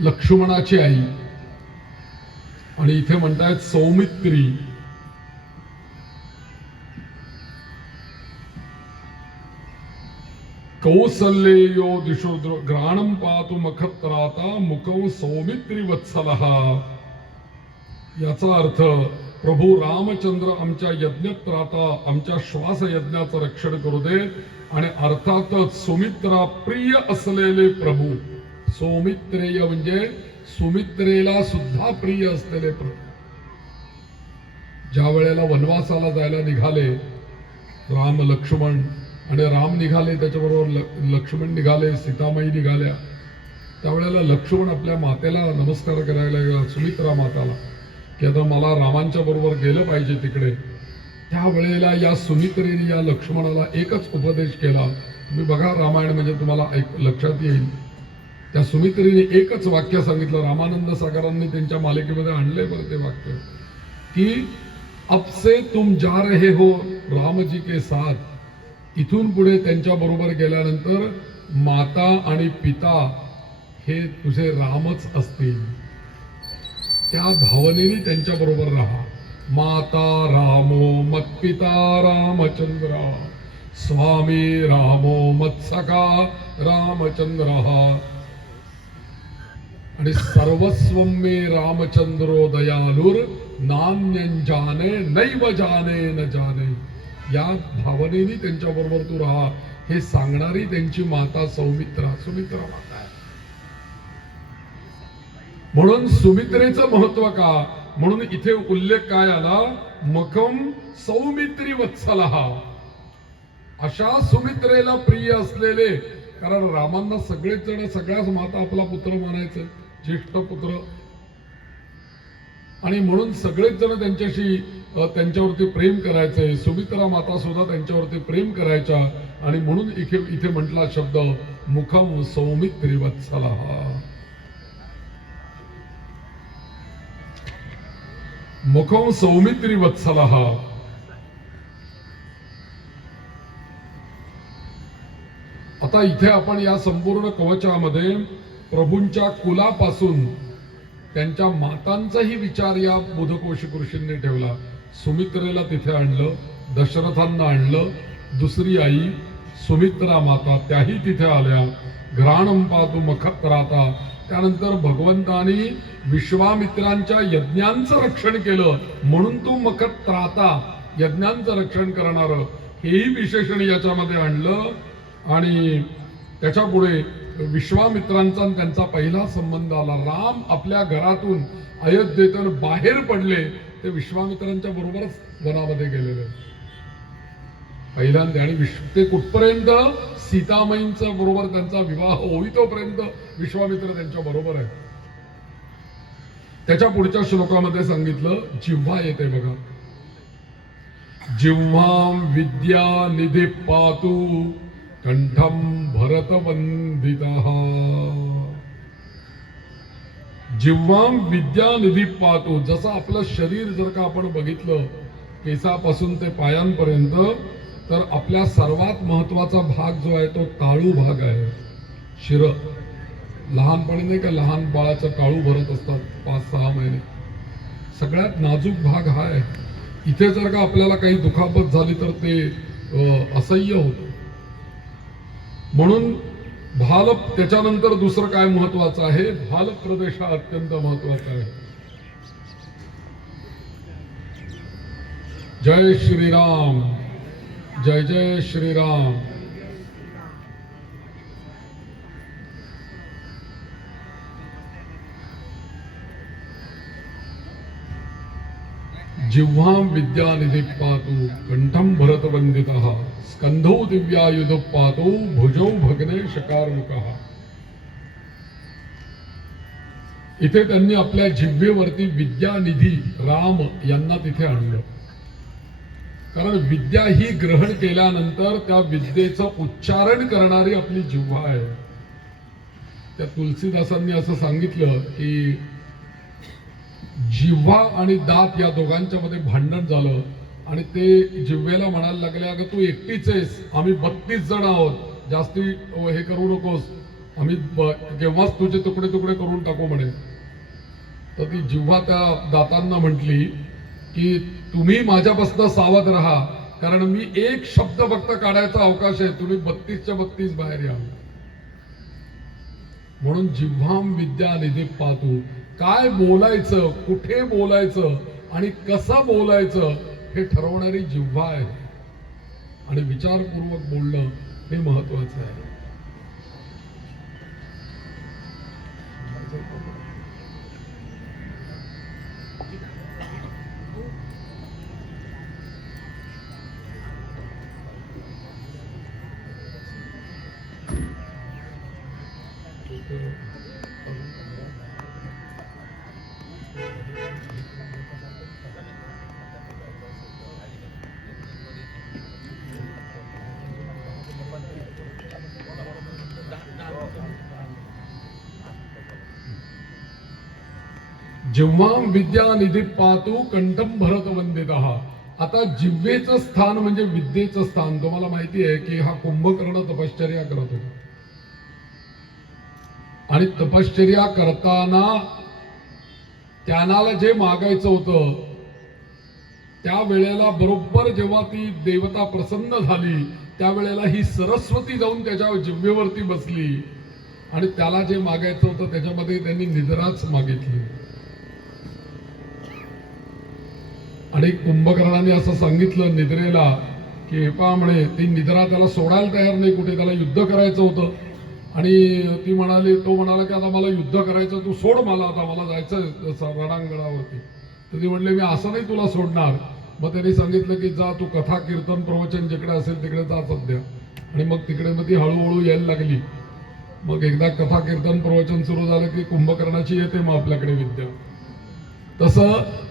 लक्ष्मणाची आई. आणि इथे म्हणतायत सौमित्री. कौसल्यो दिशो घ्राणम पातु मखत्राता मुखौ सौमित्री वत्सलः. याचा अर्थ प्रभू रामचंद्र आमच्या यज्ञत्राता आमच्या श्वास यज्ञाचं रक्षण करू दे. आणि अर्थातच सुमित्रा प्रिय असलेले प्रभू. सौमित्रेय म्हणजे सुमित्रेला सुद्धा प्रिय असलेले प्रभू. ज्या वेळेला वनवासाला जायला निघाले राम लक्ष्मण, आणि राम निघाले त्याच्याबरोबर लक्ष्मण निघाले, सीतामाई निघाल्या, त्यावेळेला लक्ष्मण आपल्या मातेला नमस्कार करायला गेला, सुमित्रा माताला, की आता मला रामांच्या बरोबर गेलं पाहिजे तिकडे. त्यावेळेला या सुमित्रेने या लक्ष्मणाला एकच उपदेश केला. तुम्ही बघा रामायण म्हणजे तुम्हाला लक्षात येईल. त्या सुमित्रेने एकच वाक्य सांगितलं. रामानंद सागरांनी त्यांच्या मालिकेमध्ये आणले बरं ते वाक्य, की अब से तुम जा रहे हो रामजी के साथ. इथून पुढे त्यांच्या बरोबर गेल्यानंतर माता आणि पिता हे तुझे रामच असतील. त्या भावनेने त्यांच्या बरोबर राहा. माता रामो मत्पिता रामचंद्र स्वामी रामो मत्सखा रामचंद्र. आणि सर्वस्वं मे रामचंद्रो दयालुर नान्यंजाने नैव जाने न जाने. या भावनेने त्यांच्या बरोबर तू राहा हे सांगणारी त्यांची माता सुमित्रा माता आहे. म्हणून सुमित्रेचं महत्व का, म्हणून इथे उल्लेख काय आला, मखम सौमित्री वत्सलः. अशा सुमित्रेला प्रिय असलेले, कारण रामांना सगळेच जण सगळ्याच माता आपला पुत्र मानायचे, ज्येष्ठ पुत्र, आणि म्हणून सगळेच जण त्यांच्यावरती प्रेम करायचे. सुमित्रा माता सुद्धा त्यांच्यावरती प्रेम करायच्या. आणि म्हणून इथे म्हटला शब्द मुखम सौमित्री वत्सलः. मुखम सौमित्री वत्सलः. आता इथे आपण या संपूर्ण कवचामध्ये प्रभूंच्या कुलापासून त्यांच्या मातांचाही विचार या बुधकोश ऋषींनी ठेवला. सुमित्रेला तिथे आणलं, दशरथांना आणलं, दुसरी आई सुमित्रा माता त्याही तिथे आल्या. घ्राणम पातु मखत्राता. त्यानंतर भगवंतानी विश्वामित्रांच्या यज्ञांचं रक्षण केलं म्हणून तो मखत्राता, यज्ञांचं रक्षण करणार, हेही विशेषण याच्यामध्ये आणलं. आणि त्याच्या पुढे विश्वामित्रांचा त्यांचा पहिला संबंध आला. राम आपल्या घरातून अयोध्येतून बाहेर पडले ते विश्वामित्रांच्या बरोबरच वनामध्ये गेलेले पहिल्यांदा. आणि ते कुठपर्यंत, सीतामाईंचा बरोबर त्यांचा विवाह होईतोपर्यंत विश्वामित्र त्यांच्या बरोबर आहे. त्याच्या पुढच्या श्लोकामध्ये सांगितलं जिव्हा येते बघा. जिव्हां विद्या निधी पातु कंठम भरत वंदितः. जिव्हां विद्या निधी पातु. जसं आपलं शरीर जर का आपण बघितलं केसापासून ते पायांपर्यंत, तर आपल्या सर्वात महत्वाचा भाग जो आहे तो टाळू भाग आहे. शिर. लहानपणी नाही का लहान बाळाचं टाळू भरत असतात 5-6 महिने. सगळ्यात नाजूक भाग हा आहे. इथे जर का आपल्याला काही दुखापत झाली तर ते असह्य होतं. म्हणून भाल. त्याच्यानंतर दुसरं काय महत्वाचं आहे, भाल प्रदेश हा अत्यंत महत्वाचा आहे. जय श्रीराम. जय जय श्रीराम. जिह्वां विद्यानिधि पातु कंठं भरतवंदितः. स्कंधौ दिव्यायुध पातौ भुजौ भग्ने शकारमुखः. इथे त्यांनी आपल्या जिव्हेवरती विद्यानिधी राम यांना तिथे आणलं. कारण विद्या ही ग्रहण केल्यानंतर त्या विद्येचं उच्चारण करणारी आपली जिव्हा आहे. त्या तुलसीदासांनी असं सांगितलं की जिव्हा आणि दात या दोघांच्या मध्ये भांडण झालं आणि ते जिव्हेला म्हणायला लागले, अगं तू एकटीच आहेस, आम्ही 32 जण आहोत, जास्ती हे करू नकोस, आम्ही केव्हाच तुझे तुकडे तुकडे करून टाकू म्हणे. तर ती जिव्हा त्या दातांना म्हटली की तुम्ही माझ्यापासून सावध राहा, कारण मी एक शब्द फक्त काढायचा अवकाश आहे, तुम्ही 32च्या 32 बाहेर या. म्हणून जिव्हां विद्या निधी पातु. काय बोलायचं, कुठे बोलायचं आणि कसं बोलायचं हे ठरवणारी जिव्हा आहे. आणि विचारपूर्वक बोलणं हे महत्वाचं आहे. जिव्हां विद्या निधी पातु कंठं भरत वंदितः. आता जिव्हेचं स्थान म्हणजे विद्येचं स्थान. तुम्हाला माहिती आहे की हा कुंभकर्ण तपश्चर्या करत होता आणि तपश्चर्या करताना त्यानाला जे मागायचं होतं त्या वेळेला बरोबर जेव्हा ती देवता प्रसन्न झाली त्यावेळेला ही सरस्वती जाऊन त्याच्या जिव्हेवरती बसली आणि त्याला जे मागायचं होतं त्याच्यामध्ये त्यांनी निद्राच मागितली. आणि कुंभकर्णाने असं सांगितलं निद्रेला की पहा म्हणे ती निद्रा त्याला सोडायला तयार नाही कुठे, त्याला युद्ध करायचं होतं. आणि ती म्हणाली, तो म्हणाला की आता मला युद्ध करायचं, तू सोड मला, आता मला जायचं रणांगणावरती. तर ती म्हणले मी असं नाही तुला सोडणार. मग त्यांनी सांगितलं की जा तू कथा कीर्तन प्रवचन जिकडे असेल तिकडे जा सध्या. आणि मग तिकडे मग ती हळूहळू यायला लागली. मग एकदा कथा कीर्तन प्रवचन सुरू झालं की कुंभकर्णाची येते मग आपल्याकडे विद्या. तसं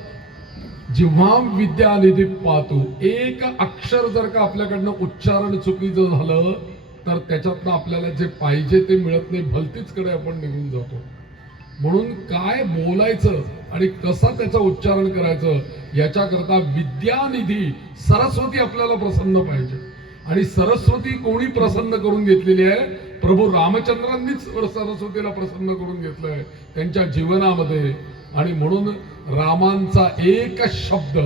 जिव्हां विद्या निधी पातु. एक अक्षर जर का आपल्याकडनं उच्चारण चुकीचं झालं तर त्याच्यातनं आपल्याला जे पाहिजे ते मिळत नाही, भलतीचकडे आपण निघून जातो. म्हणून काय बोलायचं आणि कसं त्याचं उच्चारण करायचं याच्याकरता विद्यानिधी सरस्वती आपल्याला प्रसन्न पाहिजे. आणि सरस्वती कोणी प्रसन्न करून घेतलेली आहे? प्रभू रामचंद्रांनीच सरस्वतीला प्रसन्न करून घेतलंय त्यांच्या जीवनामध्ये. आणि म्हणून रामांचा एकच शब्द,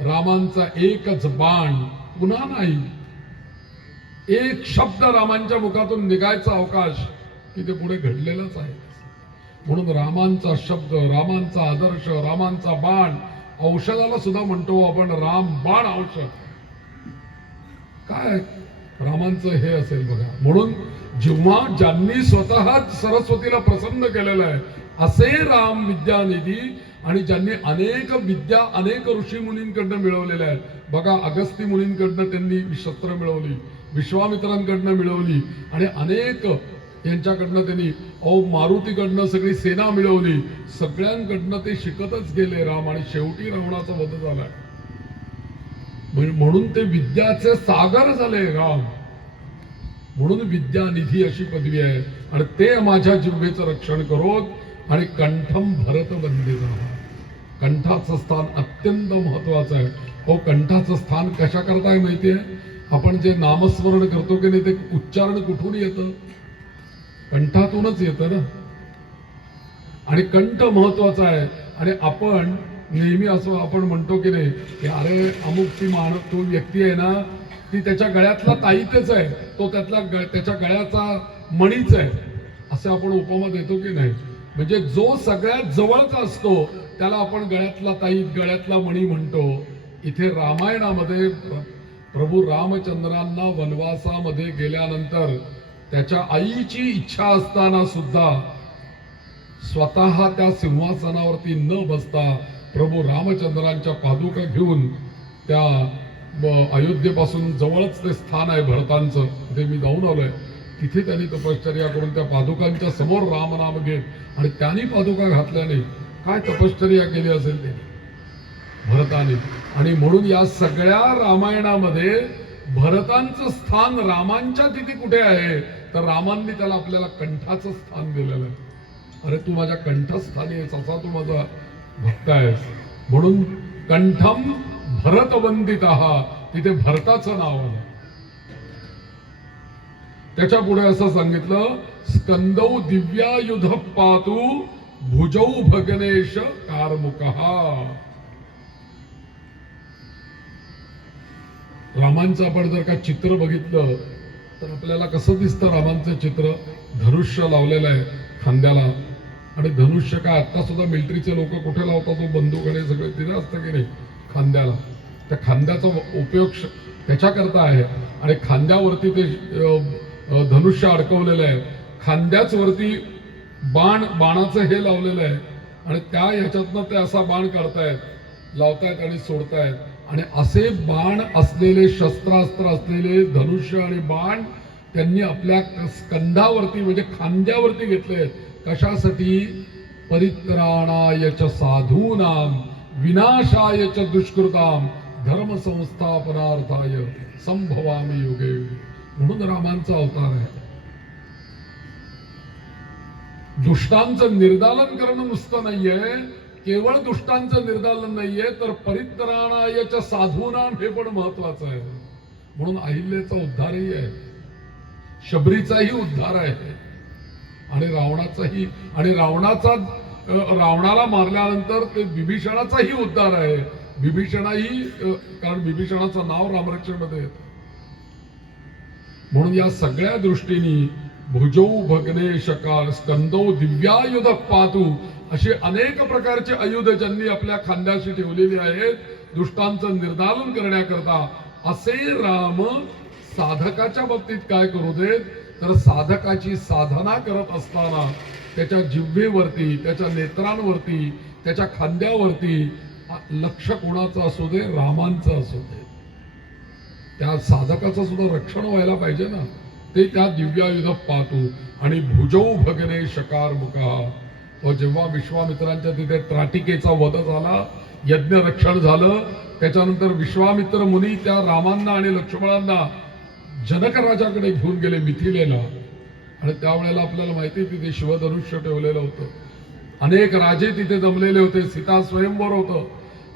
रामांचा एकच बाण, पुन्हा नाही, एक शब्द रामांच्या मुखातून निघायचा अवकाश की ते पुढे घडलेलंच आहे. म्हणून रामांचा शब्द, रामांचा आदर्श, रामांचा बाण, औषधाला सुद्धा म्हणतो आपण राम बाण औषध. काय रामांचं हे असेल बघा. म्हणून जेव्हा ज्यांनी स्वतःच सरस्वतीला प्रसन्न केलेलं आहे असे राम विद्यानिधी, आणि ज्यांनी अनेक विद्या अनेक ऋषी मुनींकडनं मिळवलेल्या आहेत बघा. अगस्ती मुनींकडनं त्यांनी शस्त्र मिळवली, विश्वामित्रांकडनं मिळवली, आणि अनेक यांच्याकडनं त्यांनी मारुतीकडनं सगळी सेना मिळवली, सगळ्यांकडनं ते शिकतच गेले राम, आणि शेवटी रावणाचा वध झाला. म्हणून ते विद्याचे सागर झाले राम, म्हणून विद्यानिधी अशी पदवी आहे. आणि ते माझ्या जिव्हेचं रक्षण करोत आणि कंठम भरत वंदिता. कंठाचं स्थान अत्यंत महत्वाचं आहे. कंठाचं स्थान कशा करताय माहितीये? आपण जे नामस्मरण करतो की नाही, ते उच्चारण कुठून येतं? कंठातूनच येतं ना. आणि कंठ महत्वाचा आहे. आणि आपण नेहमी असं आपण म्हणतो की नाही की अरे अमुक ती तो व्यक्ती आहे ना, ती त्याच्या गळ्यातला ताईतच आहे, तो त्याच्या गळ्याचा मणीच आहे, असं आपण उपमा देतो की नाही. म्हणजे जो सगळ्यात जवळचा असतो त्याला आपण गळ्यातला ताईत, गळ्यातला मणी म्हणतो. इथे रामायणामध्ये प्रभू रामचंद्रांना वनवासामध्ये गेल्यानंतर त्याच्या आईची इच्छा असताना सुद्धा स्वतः त्या सिंहासनावरती न बसता प्रभू रामचंद्रांच्या पादुका घेऊन त्या अयोध्येपासून जवळच ते स्थान आहे भरतांचं, ते मी जाऊन आलोय, तिथे त्यांनी तपश्चर्या करून त्या पादुकांच्या समोर रामनाम घेत आणि त्यांनी पादुका घातल्याने काय तपश्चर्या केली असेल ते भरताने. आणि म्हणून या सगळ्या रामायणामध्ये भरतांचं स्थान रामांच्या तिथे कुठे आहे, तर रामांनी त्याला आपल्याला कंठाचं स्थान दिलेलं आहे. अरे तू माझ्या कंठस्थानी आहेस, असा तू माझा भक्त आहेस. म्हणून कंठम भरत वंदिता, तिथे भरताचं नाव आलं. त्याच्या पुढे असं सांगितलं, स्कंदौ दिव्यायुध पातु भुजौ भगनेश कारमुकहा. रामांचं आपण जर का चित्र बघितलं तर आपल्याला कसं दिसतं रामांचं चित्र? धनुष्य लावलेलं आहे खांद्याला. आणि धनुष्य काय आता सुद्धा मिलिटरीचे लोक कुठे लावतात? तो बंदूक आणि सगळे तिथे असतं की नाही, खांद्याला. त्या खांद्याचा उपयोग त्याच्याकरता आहे. आणि खांद्यावरती ते धनुष्य अडकवलेलं आहे, खांद्याच वरती बाणाचं हे लावलेलं आहे. आणि त्या ह्याच्यातनं ते असा बाण काढतायत, लावतायत आणि सोडतायत. आणि असे बाण असलेले, शस्त्रास्त्र असलेले धनुष्य आणि बाण त्यांनी आपल्या स्कंधावरती म्हणजे खांद्यावरती घेतले. कशासाठी? परित्राणाय च साधूनाम विनाशाय च दुष्कृताम धर्म संस्थापनार्थाय संभवामी युगे. म्हणून रामांचा अवतार आहे. दुष्टांचं निर्दालन करणं नुसतं नाहीये, केवळ दुष्टांचं निर्दालन नाहीये, तर परित्राणाय च साधूनाम हे पण महत्वाचं आहे. म्हणून अहिल्याचा उद्धारही आहे, शबरीचाही उद्धार आहे, आणि रावणाचाही. आणि रावणाला मारल्यानंतर ते विभीषणाचाही उद्धार आहे. विभीषणाही, कारण विभीषणाचं नाव रामरक्षेमध्ये येतं. म्हणून या सगळ्या दृष्टीने भुजौ भगनेश कार स्कंदौ दिव्यायुध पातु असे अनेक प्रकारचे आयुध ज्यांनी आपल्या खांद्याशी ठेवलेली आहेत दुष्टांचं निर्दालन करण्याकरता. असे राम साधकाच्या बाबतीत काय करू देत, तर साधकाची साधना करत असताना त्याच्या जिव्हेवरती, त्याच्या नेत्रांवरती, त्याच्या खांद्यावरती लक्ष कोणाचं असू दे, रामांचं असू दे. त्या साधकाचं सुद्धा रक्षण व्हायला पाहिजे ना, ते त्या दिव्यायुध पातू. आणि भुजौ भगने शकार मुका. जेव्हा विश्वामित्रांच्या तिथे त्राटिकेचा वध झाला, यज्ञ रक्षण झालं, त्याच्यानंतर विश्वामित्र मुनी त्या रामांना आणि लक्ष्मणांना जनक राजाकडे घेऊन गेले मिथिलेला. आणि त्यावेळेला आपल्याला माहिती तिथे शिवधनुष्य ठेवलेलं होतं, अनेक राजे तिथे जमलेले होते, सीता स्वयंवर होतं.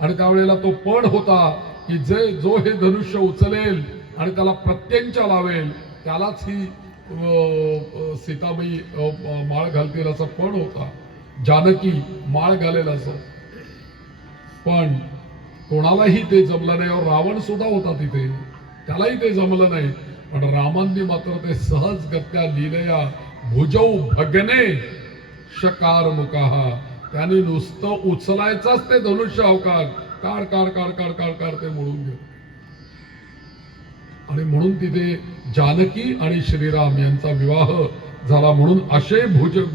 आणि त्यावेळेला तो पण होता की जो हे धनुष्य उचलेल आणि त्याला प्रत्यंचा लावेल त्यालाच ही सीताबाई माळ घालतील असा पण होता. जानकी माळ घालेल असं. पण कोणालाही ते जमलं नाही. रावण सुद्धा होता तिथे, त्यालाही ते जमलं नाही. पण रामांनी मात्र ते सहजगत्या लिहिलया भुजौ भगने शकार मुकाहा. त्याने नुसतं उचलायचाच ते धनुष्य अवकाळ कार कार कार कार कार कार ते मोडून घेत. आणि म्हणून तिथे जानकी आणि श्रीराम यांचा विवाह झाला. म्हणून असे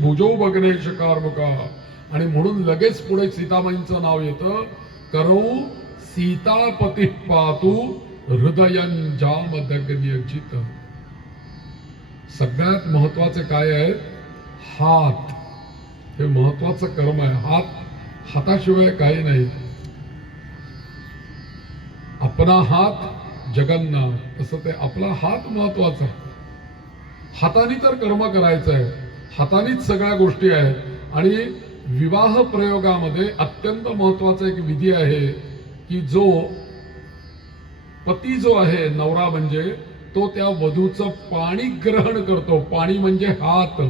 भुजौ भगने शकार मुकाहा. आणि म्हणून लगेच पुढे सीताबाईंचं नाव येतं, करौ सीतापती पातू हृदयं जामदग्न्यजित. सगळ्यात महत्वाचे काय आहे? हात. हे महत्वाचं कर्म आहे. हाताशिवाय काही नाही. आपला हात जगन्नाथ, तसं ते आपला हात महत्वाचा आहे. हाताने तर कर्म करायचं आहे, हातानेच सगळ्या गोष्टी आहेत. आणि विवाह प्रयोगामध्ये अत्यंत महत्वाचा एक विधी आहे की जो पती जो आहे, नवरा म्हणजे, तो त्या वधूचं पाणी ग्रहण करतो. पाणी म्हणजे हात.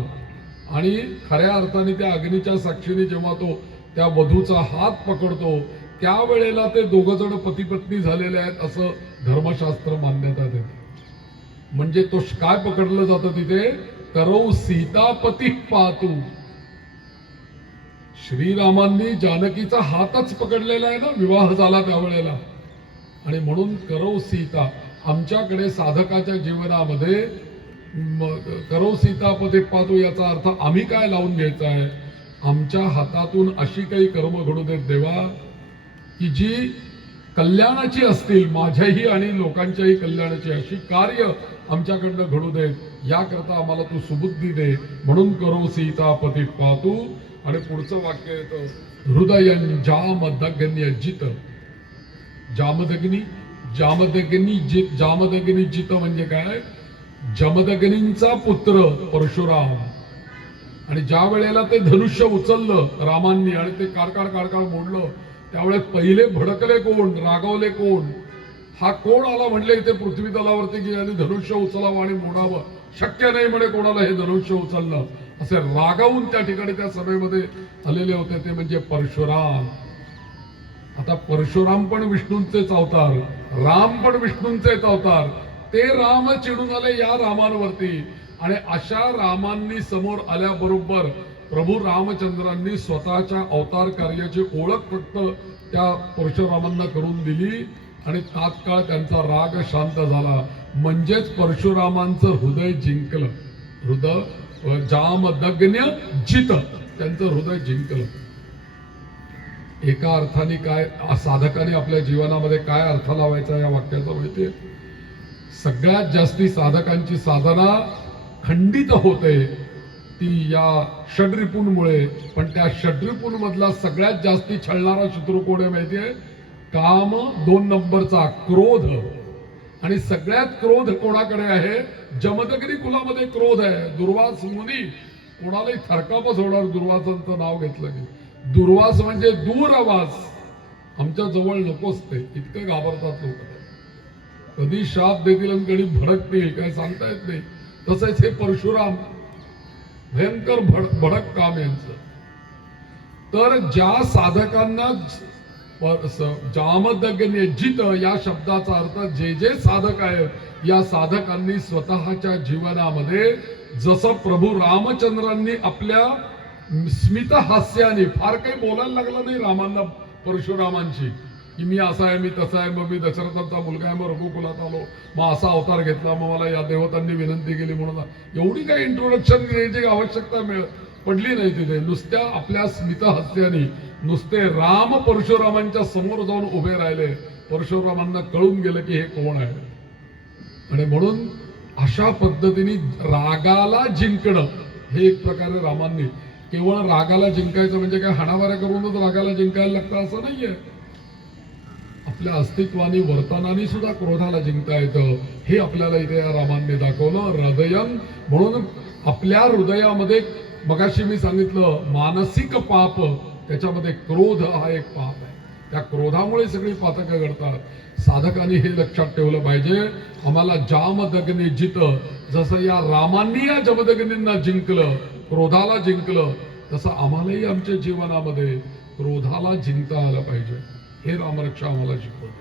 आणि खऱ्या अर्थाने त्या अग्नीच्या साक्षीने जेव्हा तो त्या वधूचा हात पकडतो, त्यावेळेला ते दोघं जण पती पत्नी झालेले आहेत असं धर्मशास्त्र मान्यता देते. म्हणजे तो काय पकडलं जातं तिथे? करौ सीतापती पातू. श्रीरामांनी जानकीचा हातच पकडलेला आहे ना विवाह झाला त्यावेळेला. आणि म्हणून करौ सीता. आमच्याकडे साधकाच्या जीवनामध्ये करौ सीतापती पातू याचा अर्थ आम्ही काय लावून घ्यायचा आहे? आमच्या हातातून अशी काही कर्म घडू देत देवा की जी कल्याणाची असतील, माझ्याही आणि लोकांच्याही कल्याणाची अशी कार्य आमच्याकडनं घडू देत, याकरता आम्हाला तू सुबुद्धी दे. म्हणून करो सीतापती पातू. आणि पुढचं वाक्य येतं, हृदयं जामदग्न्य जित. जामदग्नी जित म्हणजे काय? जमदग्नींचा पुत्र परशुराम. आणि ज्या वेळेला ते धनुष्य उचललं रामांनी आणि ते काढकाळ मोडलं, त्यावेळेस पहिले भडकले कोण? रागवले कोण? हा कोण आला म्हणले इथे पृथ्वी तलावरती की यांनी धनुष्य उचलावं आणि मोडावं? शक्य नाही म्हणे कोणाला हे धनुष्य उचलणं. असे रागावून त्या ठिकाणी त्या सभेमध्ये आलेले होते, ते म्हणजे परशुराम. आता परशुराम पण विष्णूंचेच अवतार, राम पण विष्णूंचेच अवतार. ते राम चिडून आले या रामांवरती. आणि अशा रामांनी समोर आल्याबरोबर प्रभू रामचंद्रांनी स्वतःच्या अवतार कार्याची ओळख फक्त त्या परशुरामांना करून दिली आणि तात्काळ त्यांचा राग शांत झाला. म्हणजेच परशुरामांचं हृदय जिंकलं. हृदय जामदग्न्य जित, त्यांचं हृदय जिंकलं. एका अर्थाने काय साधकाने आपल्या जीवनामध्ये काय अर्थ लावायचा या वाक्याचा माहितीये? सगळ्यात जास्ती साधकांची साधना खंडित होते ती या षड्रिपूंमुळे. पण त्या षड्रिपूं मधला सगळ्यात जास्ती छळणारा शत्रू कोण आहे माहितीये? काम, 2 नंबरचा क्रोध. आणि सगळ्यात क्रोध कोणाकडे आहे? जमदग्नी कुलामध्ये क्रोध आहे. दुर्वास मुनी, कोणालाही थरकापच होणार दुर्वासांचं नाव घेतलं की. दुर्वास म्हणजे दूर आवाज, आमच्या जवळ नकोच ते, इतकं घाबरतात लोक. कधी शाप देतील आणि कधी भडकतील काय सांगता येत नाही. तसंच हे परशुराम, भयंकर भडक काम यांचं. तर ज्या साधकांना जामदग्न्य जित या शब्दाचा अर्थ जे साधक आहेत या साधकांनी स्वतःच्या जीवनामध्ये जसं प्रभू रामचंद्रांनी आपल्या स्मित हास्याने, फार काही बोलायला लागलं नाही रामांना परशुरामांची की मी असा आहे, मी तसा आहे, मग मी दशरथांचा मुलगा आहे, मग रघुकुलात आलो, मग असा अवतार घेतला, मग मला या देवतांनी विनंती केली म्हणून. एवढी काही इंट्रोडक्शन द्यायची आवश्यकता पडली नाही तिथे. नुसत्या आपल्या स्मित हास्याने नुसते राम परशुरामांच्या समोर जाऊन उभे राहिले. परशुरामांना कळून गेलं की हे कोण आहे. आणि म्हणून अशा पद्धतीने रागाला जिंकणं हे एक प्रकारे रामांनी. केवळ रागाला जिंकायचं म्हणजे काय हाणामाऱ्या करूनच रागाला जिंकायला लागतं असं नाहीये. आपल्या अस्तित्वाने, वर्तनाने सुद्धा क्रोधाला जिंकता येतं, हे आपल्याला इथे या रामांनी दाखवलं. हृदयं, म्हणून आपल्या हृदयामध्ये, मगाशी मी सांगितलं मानसिक पाप, त्याच्यामध्ये क्रोध हा एक पाप आहे. त्या क्रोधामुळे सगळी पातकं घडतात. साधकांनी हे लक्षात ठेवलं पाहिजे. आम्हाला जामदग्नी जित, जसं या रामांनी या जमदग्नींना जिंकलं, क्रोधाला जिंकलं, तसं आम्हालाही आमच्या जीवनामध्ये क्रोधाला जिंकता आलं पाहिजे. हे रामरक्षा आम्हाला शिकवते.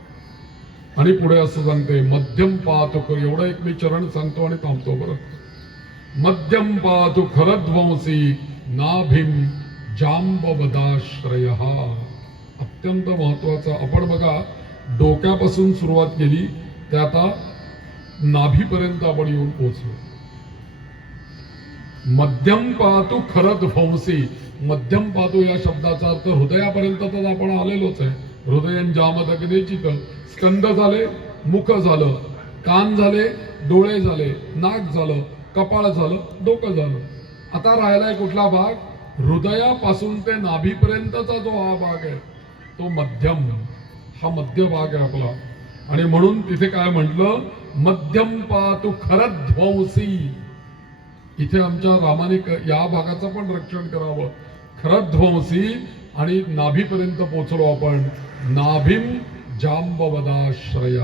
आणि पुढे असं सांगते, मध्यम पातु, एवढं एक मी चरण सांगतो आणि थांबतो बरं. मध्यम पातु खरध्वंसी नाभिम जांबवदाश्रय. अत्यंत महत्वाचा. आपण बघा डोक्यापासून सुरुवात केली ते आता नाभीपर्यंत आपण येऊन पोहोचलो. मध्यम पातु खरध्वंसी. मध्यम पातु या शब्दाचा अर्थ हृदयापर्यंत तर आपण आलेलोच आहे. हृदयं जामदग्नी जित. स्कंद झाले, मुख झालं, कान झाले, डोळे झाले, नाक झालं, कपाळ झालं, डोकं झालं. आता राहिलाय कुठला भाग? हृदयापासून ते नाभीपर्यंतचा जो हा भाग आहे तो मध्यम, हा मध्य भाग आहे आपला. आणि म्हणून तिथे काय म्हटलं? मध्यम पातु खरध्वंसी. इथे आमच्या रामाने या भागाचं पण रक्षण करावं. खरध्वंसी. आणि नाभीपर्यंत पोहोचलो आपण. नाभीम जांबवदाश्रय.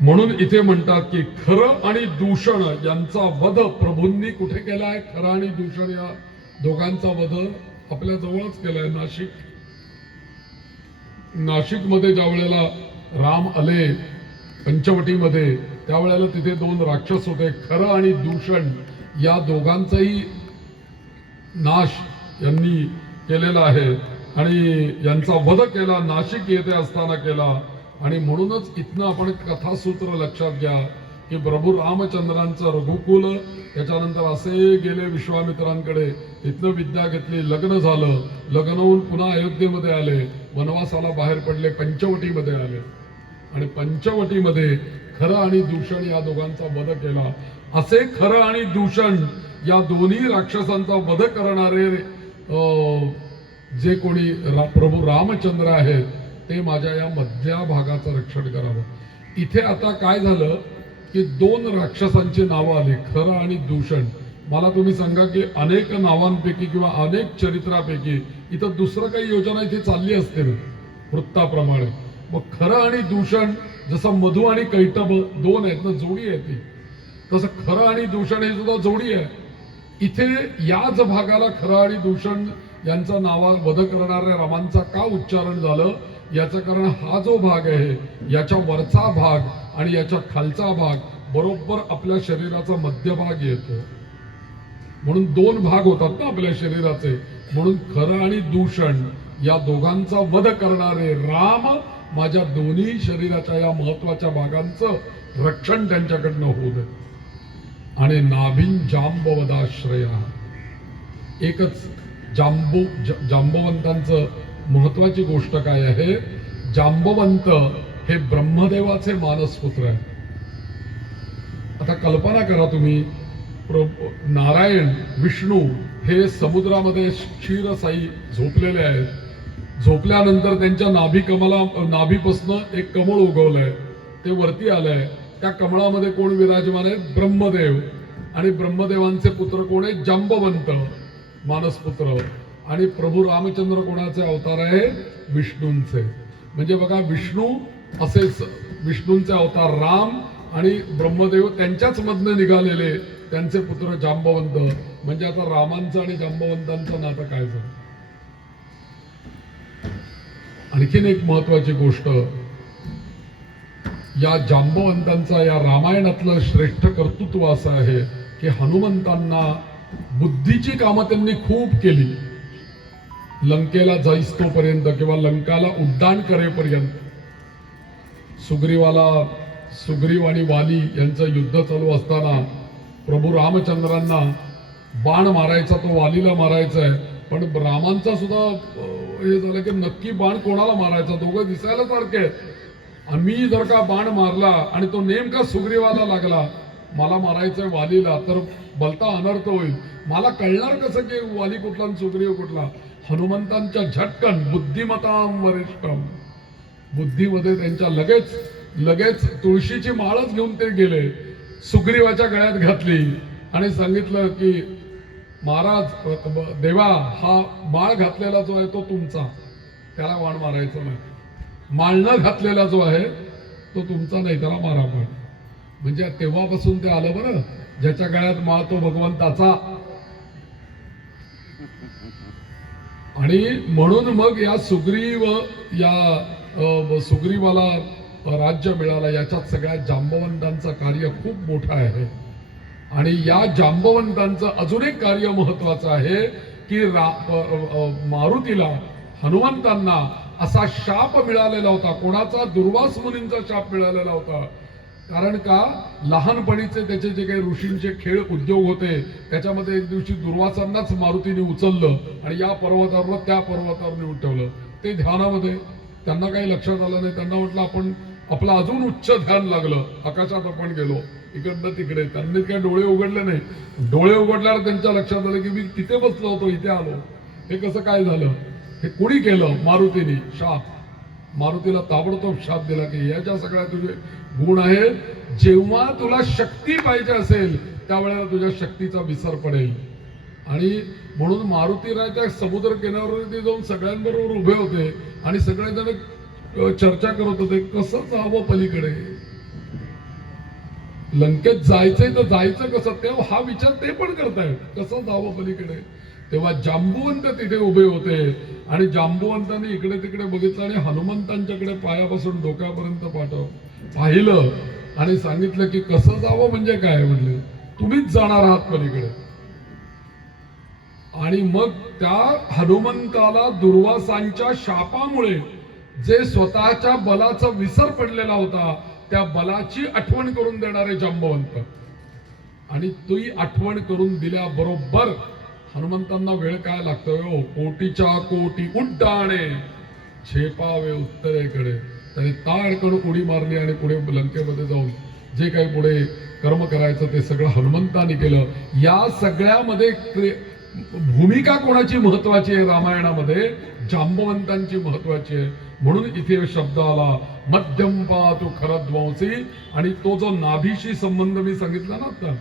म्हणून इथे म्हणतात की खरं आणि दूषण यांचा वध प्रभूंनी कुठे केलाय? खरं आणि दूषण या दोघांचा वध आपल्या जवळच केलाय. नाशिक मध्ये ज्या वेळेला राम आले पंचवटीमध्ये, त्यावेळेला तिथे 2 राक्षस होते. खरं आणि दूषण या दोघांचाही नाश यांनी केलेला आहे आणि यांचा वध केला, नाशिक येथे असताना केला. आणि म्हणूनच इथनं आपण कथासूत्र लक्षात घ्या की प्रभू रामचंद्रांचं रघुकुल, त्याच्यानंतर असे गेले विश्वामित्रांकडे, इथनं विद्या घेतली, लग्न झालं, लग्न होऊन पुन्हा अयोध्येमध्ये आले, वनवासाला बाहेर पडले, पंचवटीमध्ये आले आणि पंचवटीमध्ये खरं आणि दूषण या दोघांचा वध केला. असे खरं आणि दूषण या दोन्ही राक्षसांचा वध करणारे जे कोणी प्रभू रामचंद्र आहेत ते माझ्या या मध्या भागाचं रक्षण करावं. इथे आता काय झालं की 2 राक्षसांची नावं आली, खरं आणि दूषण. मला तुम्ही सांगा की अनेक नावांपैकी किंवा अनेक चरित्रापैकी इथं दुसरं काही योजना इथे चालली असते ना वृत्ताप्रमाणे. मग खरं आणि दूषण, जसं मधु आणि कैटभ 2 आहेत ना, जोडी आहे ती, तसं खरं आणि दूषण हे सुद्धा जोडी आहे. इथे याच भागाला खरं आणि दूषण यांचा नावा वध करणाऱ्या रामांचा का उच्चारण झालं? याचं कारण हा जो भाग आहे, याच्या वरचा भाग आणि याच्या खालचा भाग बरोबर आपल्या शरीराचा मध्यभाग येतो. म्हणून 2 भाग होतात ना आपल्या शरीराचे. म्हणून खरं आणि दूषण या दोघांचा वध करणारे राम माझ्या दोन्ही शरीराच्या या महत्वाच्या भागांचं रक्षण त्यांच्याकडनं होऊ दे. आणि नाभिन जांबवदाश्रय. एकच जांबवंतांचं महत्वाची गोष्ट काय आहे? जांबवंत हे ब्रह्मदेवाचे मानसपुत्र आहे. आता कल्पना करा तुम्ही, नारायण विष्णू हे समुद्रामध्ये क्षीरसाई झोपलेले आहेत. झोपल्यानंतर त्यांच्या नाभीपासून एक कमळ उगवलंय, ते वरती आलंय. त्या कमळामध्ये कोण विराजमान आहेत? ब्रह्मदेव. आणि ब्रह्मदेवांचे पुत्र कोण आहेत? जांबवंत मानसपुत्र. आणि प्रभू रामचंद्र कोणाचे अवतार आहे? विष्णूंचे. म्हणजे बघा, विष्णू असेच विष्णूंचे अवतार राम आणि ब्रह्मदेव त्यांच्याच मधनं निघालेले त्यांचे पुत्र जांबवंत. म्हणजे आता रामांचं आणि जांबवंतांचं नातं काय झालं? आणखीन एक महत्वाची गोष्ट, या जांबवंतांचा या रामायणातलं श्रेष्ठ कर्तृत्व असं आहे की हनुमंतांना बुद्धीची कामं त्यांनी खूप केली. लंकेला जाईस तोपर्यंत किंवा लंकाला उड्डाण करेपर्यंत सुग्रीव आणि वाली यांचं युद्ध चालू असताना प्रभू रामचंद्रांना बाण मारायचा, तो वालीला मारायचा आहे. पण रामांचा सुद्धा हे झालं की नक्की बाण कोणाला मारायचा? दोघं दिसायला सारखे आहेत. मी जर का बाण मारला आणि तो नेमका सुग्रीवाला लागला, मला मारायचंय वालीला, तर भलता अनर्थ होईल. मला कळणार कसं की वाली कुठला आणि सुग्रीव कुठला? हनुमंतांच्या झटकन बुद्धिमतां वरिष्ठम, बुद्धीमध्ये त्यांच्या लगेच तुळशीची माळच घेऊन ते गेले, सुग्रीवाच्या गळ्यात घातली आणि सांगितलं की महाराज देवा, हा माळ घातलेला जो आहे तो तुमचा, त्याला बाण मारायचं नाही. माळ न घातलेला जो आहे तो तुमचा नाही, त्याला मारा पण. म्हणजे तेव्हापासून ते आलं बरं, ज्याच्या गळ्यात माळ तो भगवंताचा. आणि म्हणून मग या सुग्रीवाला राज्य मिळाला. याच्यात सगळ्या जांबवंतांचं कार्य खूप मोठं आहे. आणि या जांबवंतांचं अजून एक कार्य महत्वाचं आहे की मारुतीला, हनुमंतांना असा शाप मिळालेला होता. कोणाचा? दुर्वास मुनींचा शाप मिळालेला होता. कारण का? लहानपणीचे त्याचे जे काही ऋषींचे खेळ उद्योग होते, त्याच्यामध्ये एक दिवशी दुर्वासांनाच मारुतीने उचललं आणि या पर्वतावर त्या पर्वतावर नेऊन ठेवलं. ते ध्यानामध्ये, त्यांना काही लक्षात आलं नाही. त्यांना म्हटलं आपण आपलं अजून उच्च ध्यान लागलं, आकाशात आपण गेलो इकडनं तिकडे. त्यांनी काय डोळे उघडले नाही, डोळे उघडल्यावर त्यांच्या लक्षात आलं की मी तिथे बसलो होतो, इथे आलो, हे कसं काय झालं, हे कोणी केलं, मारुतीने. मारुतीला ताबडतोब शाप दिला की याच्या सगळ्या तुझे गुण आहेत, जेव्हा तुला शक्ती पाहिजे असेल त्यावेळेला तुझ्या शक्तीचा विसर पडेल. आणि म्हणून मारुतीराच्या समुद्र किनाऱ्यावरती जाऊन सगळ्यांबरोबर उभे होते आणि सगळेजण चर्चा करत होते कसं जावं पलीकडे, लंकेत जायचंय तर जायचं कसं, तेव्हा हा विचार ते पण करतायत कसं जावं पलीकडे. तेव्हा जांबुवंत तिथे उभे होते आणि जांबुवंतांनी इकडे तिकडे बघितलं आणि हनुमंतांच्याकडे पायापासून डोक्यापर्यंत पाहिलं आणि सांगितलं की कसं जावं म्हणजे काय, म्हणले तुम्हीच जाणार आहात पलीकडे. आणि मग त्या हनुमंताला दुर्वासांच्या शापामुळे जे स्वतःच्या बलाचा विसर पडलेला होता त्या बलाची आठवण करून देणारे जांबवंत. आणि ती आठवण करून दिल्याबरोबर हनुमंतांना वेळ काय लागतोय हो, कोटीच्या कोटी उड्डाणे झेपावे उत्तरेकडे. त्याने ताडकन उडी मारली आणि पुढे लंकेमध्ये जाऊन जे काही पुढे कर्म करायचं ते सगळं हनुमंतांनी केलं. या सगळ्यामध्ये भूमिका कोणाची महत्वाची आहे रामायणामध्ये, जांबवंतांची महत्वाची आहे. म्हणून इथे शब्द आला मध्यम पातु खरध्वंसी. आणि तो जो नाभीशी संबंध मी सांगितला ना आता,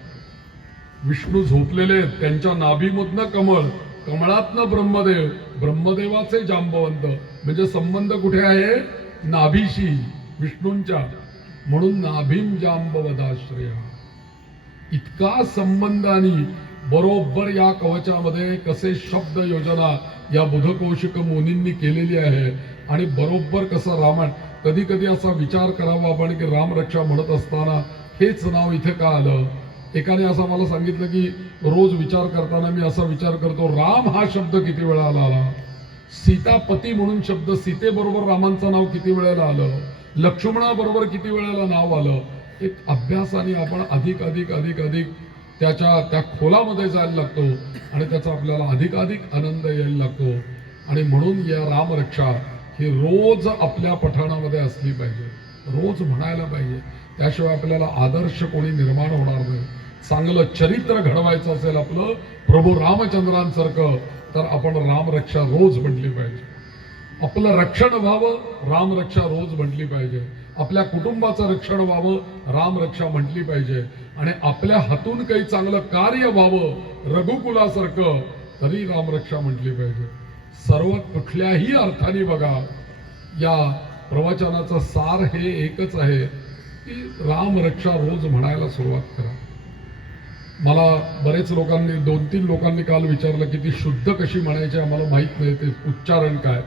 विष्णू झोपलेले त्यांच्या नाभीमधनं कमळ, कमळातनं ब्रह्मदेव, ब्रह्मदेवाचे जांबवंत, म्हणजे संबंध कुठे आहे, नाभीशी, विष्णूंच्या. म्हणून नाभीम जांबवदाश्रय, इतका संबंधानी बरोबर या कवचामध्ये कसे शब्द योजना या बुधकौशिक मुनींनी केलेली आहे. आणि बरोबर कसं रामायण, कधी कधी असा विचार करावा आपण की रामरक्षा म्हणत असताना हेच नाव इथे का आलं. एकाने असं मला सांगितलं की रोज विचार करताना मी असा विचार करतो, राम हा शब्द किती वेळा आला, सीतापती म्हणून शब्द सीतेबरोबर रामांचं नाव किती वेळेला आलं, लक्ष्मणाबरोबर किती वेळेला नाव आलं. एक अभ्यासाने आपण अधिक अधिक अधिक अधिक त्या खोलामध्ये जायला लागतो आणि त्याचा आपल्याला अधिकाधिक आनंद यायला लागतो. आणि म्हणून या रामरक्षा ही रोज आपल्या पठणामध्ये असली पाहिजे, रोज म्हणायला पाहिजे. त्याशिवाय आपल्याला आदर्श कोणी निर्माण होणार नाही. चांगलं चरित्र घडवायचं असेल आपलं प्रभू रामचंद्रांसारखं, तर आपण रामरक्षा रोज म्हटली पाहिजे. आपलं रक्षण व्हावं, रामरक्षा रोज म्हटली पाहिजे. आपल्या कुटुंबाचं रक्षण व्हावं, रामरक्षा म्हटली पाहिजे. आणि आपल्या हातून काही चांगलं कार्य व्हावं रघुकुलासारखं, तरी रामरक्षा म्हटली पाहिजे. सर्व कुठल्याही अर्थाने बघा, या प्रवचनाचं सार हे एकच आहे की रामरक्षा रोज म्हणायला सुरुवात करा. मला बरेच लोकांनी, 2-3 लोकांनी काल विचारलं की ती शुद्ध कशी म्हणायची, आम्हाला माहित नाही ते उच्चारण काय.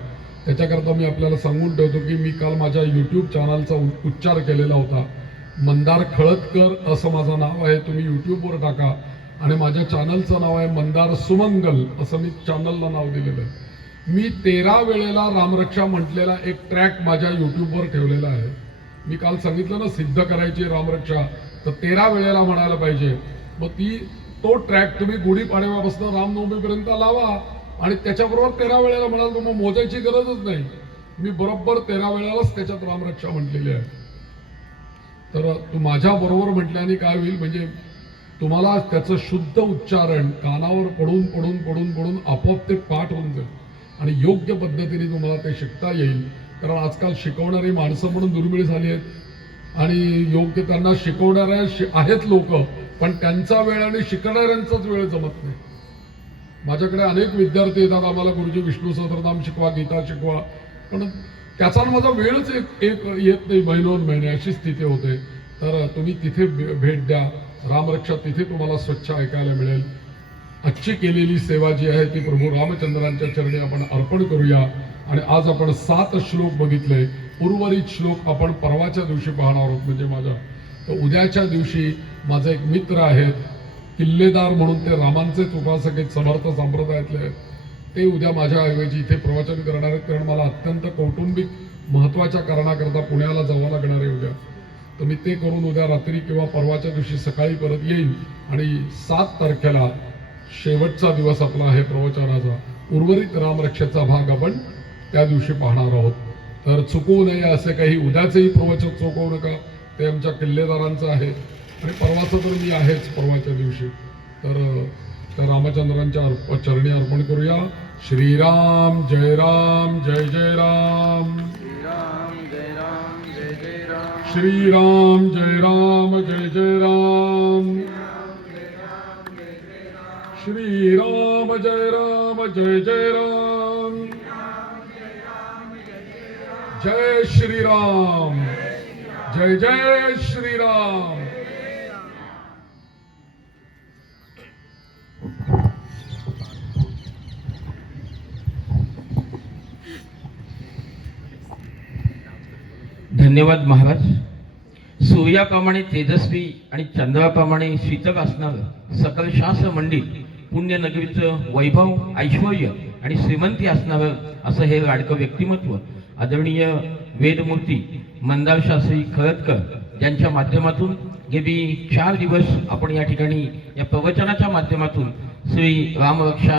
त्याच्याकरता मी आपल्याला सांगून ठेवतो की मी काल माझ्या YouTube चॅनलचा उच्चार केलेला होता. मंदार खळदकर असं माझं नाव आहे, तुम्ही YouTubeवर टाका. आणि माझ्या चॅनलचं नाव आहे मंदार सुमंगल, असं मी चॅनलला नाव दिलेलं आहे. मी 13 वेळेला रामरक्षा म्हटलेला एक ट्रॅक माझ्या YouTubeवर ठेवलेला आहे. मी काल सांगितलं ना, सिद्ध करायची रामरक्षा तर 13 वेळेला म्हणायला पाहिजे. मग तो ट्रॅक तुम्ही गुढीपाडव्यापासून रामनवमीपर्यंत लावा आणि त्याच्याबरोबर 13 वेळेला म्हणाल तर मग मोजायची गरजच नाही. मी बरोबर 13 वेळेलाच त्याच्यात रामरक्षा म्हटलेली आहे. तर तू माझ्या बरोबर म्हटल्याने काय होईल, म्हणजे तुम्हाला त्याचं शुद्ध उच्चारण कानावर पडून पडून पडून पडून आपोआप ते पाठ होऊन जाईल आणि योग्य पद्धतीने तुम्हाला ते शिकता येईल. कारण आजकाल शिकवणारी माणसं म्हणून दुर्मिळ झाली आहेत आणि योग्य त्यांना शिकवणाऱ्या आहेत लोक, पण त्यांचा वेळ आणि शिकणाऱ्यांचाच वेळ जमत नाही. माझ्याकडे अनेक विद्यार्थी येतात, आम्हाला गुरुजी विष्णू सहस्त्रनाम शिकवा, गीता शिकवा, पण त्याचा माझा वेळच एक येत नाही, महिने अशी स्थिती होते. तर तुम्ही तिथे भेट द्या, रामरक्षा तिथे तुम्हाला स्वच्छ ऐकायला मिळेल. आजची केलेली सेवा जी आहे ती प्रभू रामचंद्रांच्या चरणी आपण अर्पण करूया. आणि आज आपण 7 श्लोक बघितले, उर्वरित श्लोक आपण परवाच्या दिवशी पाहणार आहोत. म्हणजे माझा तर उद्याच्या दिवशी माझे एक मित्र आहेत किल्लेदार म्हणून, ते रामांचेच उपासक आहेत, समर्थ संप्रदायातले आहेत. ते उद्या माझ्या ऐवजी इथे प्रवचन करणार आहेत, कारण मला अत्यंत कौटुंबिक महत्वाच्या कारणाकरता पुण्याला जावं लागणार आहे उद्या. तर मी ते करून उद्या रात्री किंवा परवाच्या दिवशी सकाळी परत येईन. आणि 7 तारखेला शेवटचा दिवस आपला आहे प्रवचनाचा, उर्वरित रामरक्षेचा भाग आपण त्या दिवशी पाहणार आहोत. तर चुकवू नये असे काही उद्याचेही प्रवचन चुकवू नका, ते आमच्या किल्लेदारांचं आहे आणि परवाचं तर मी आहेच परवाच्या दिवशी. तर त्या रामचंद्रांच्या चरणी अर्पण करूया. श्रीराम जय राम जय जय राम. श्रीराम जय राम जय जय राम. श्रीराम जय राम जय जय राम. श्रीराम जय राम जय जय राम. जय श्रीराम जय जय श्रीराम. धन्यवाद महाराज. सूर्याप्रमाणे तेजस्वी आणि चंद्राप्रमाणे शीतल असणारं सकल शास्त्र मंडित पुण्यनगरीचं वैभव, ऐश्वर्य आणि श्रीमंती असणारं असं हे लाडकं व्यक्तिमत्व आदरणीय वेदमूर्ती मंदार शास्त्री खळदकर यांच्या माध्यमातून गेली 4 दिवस आपण या ठिकाणी या प्रवचनाच्या माध्यमातून श्री रामरक्षा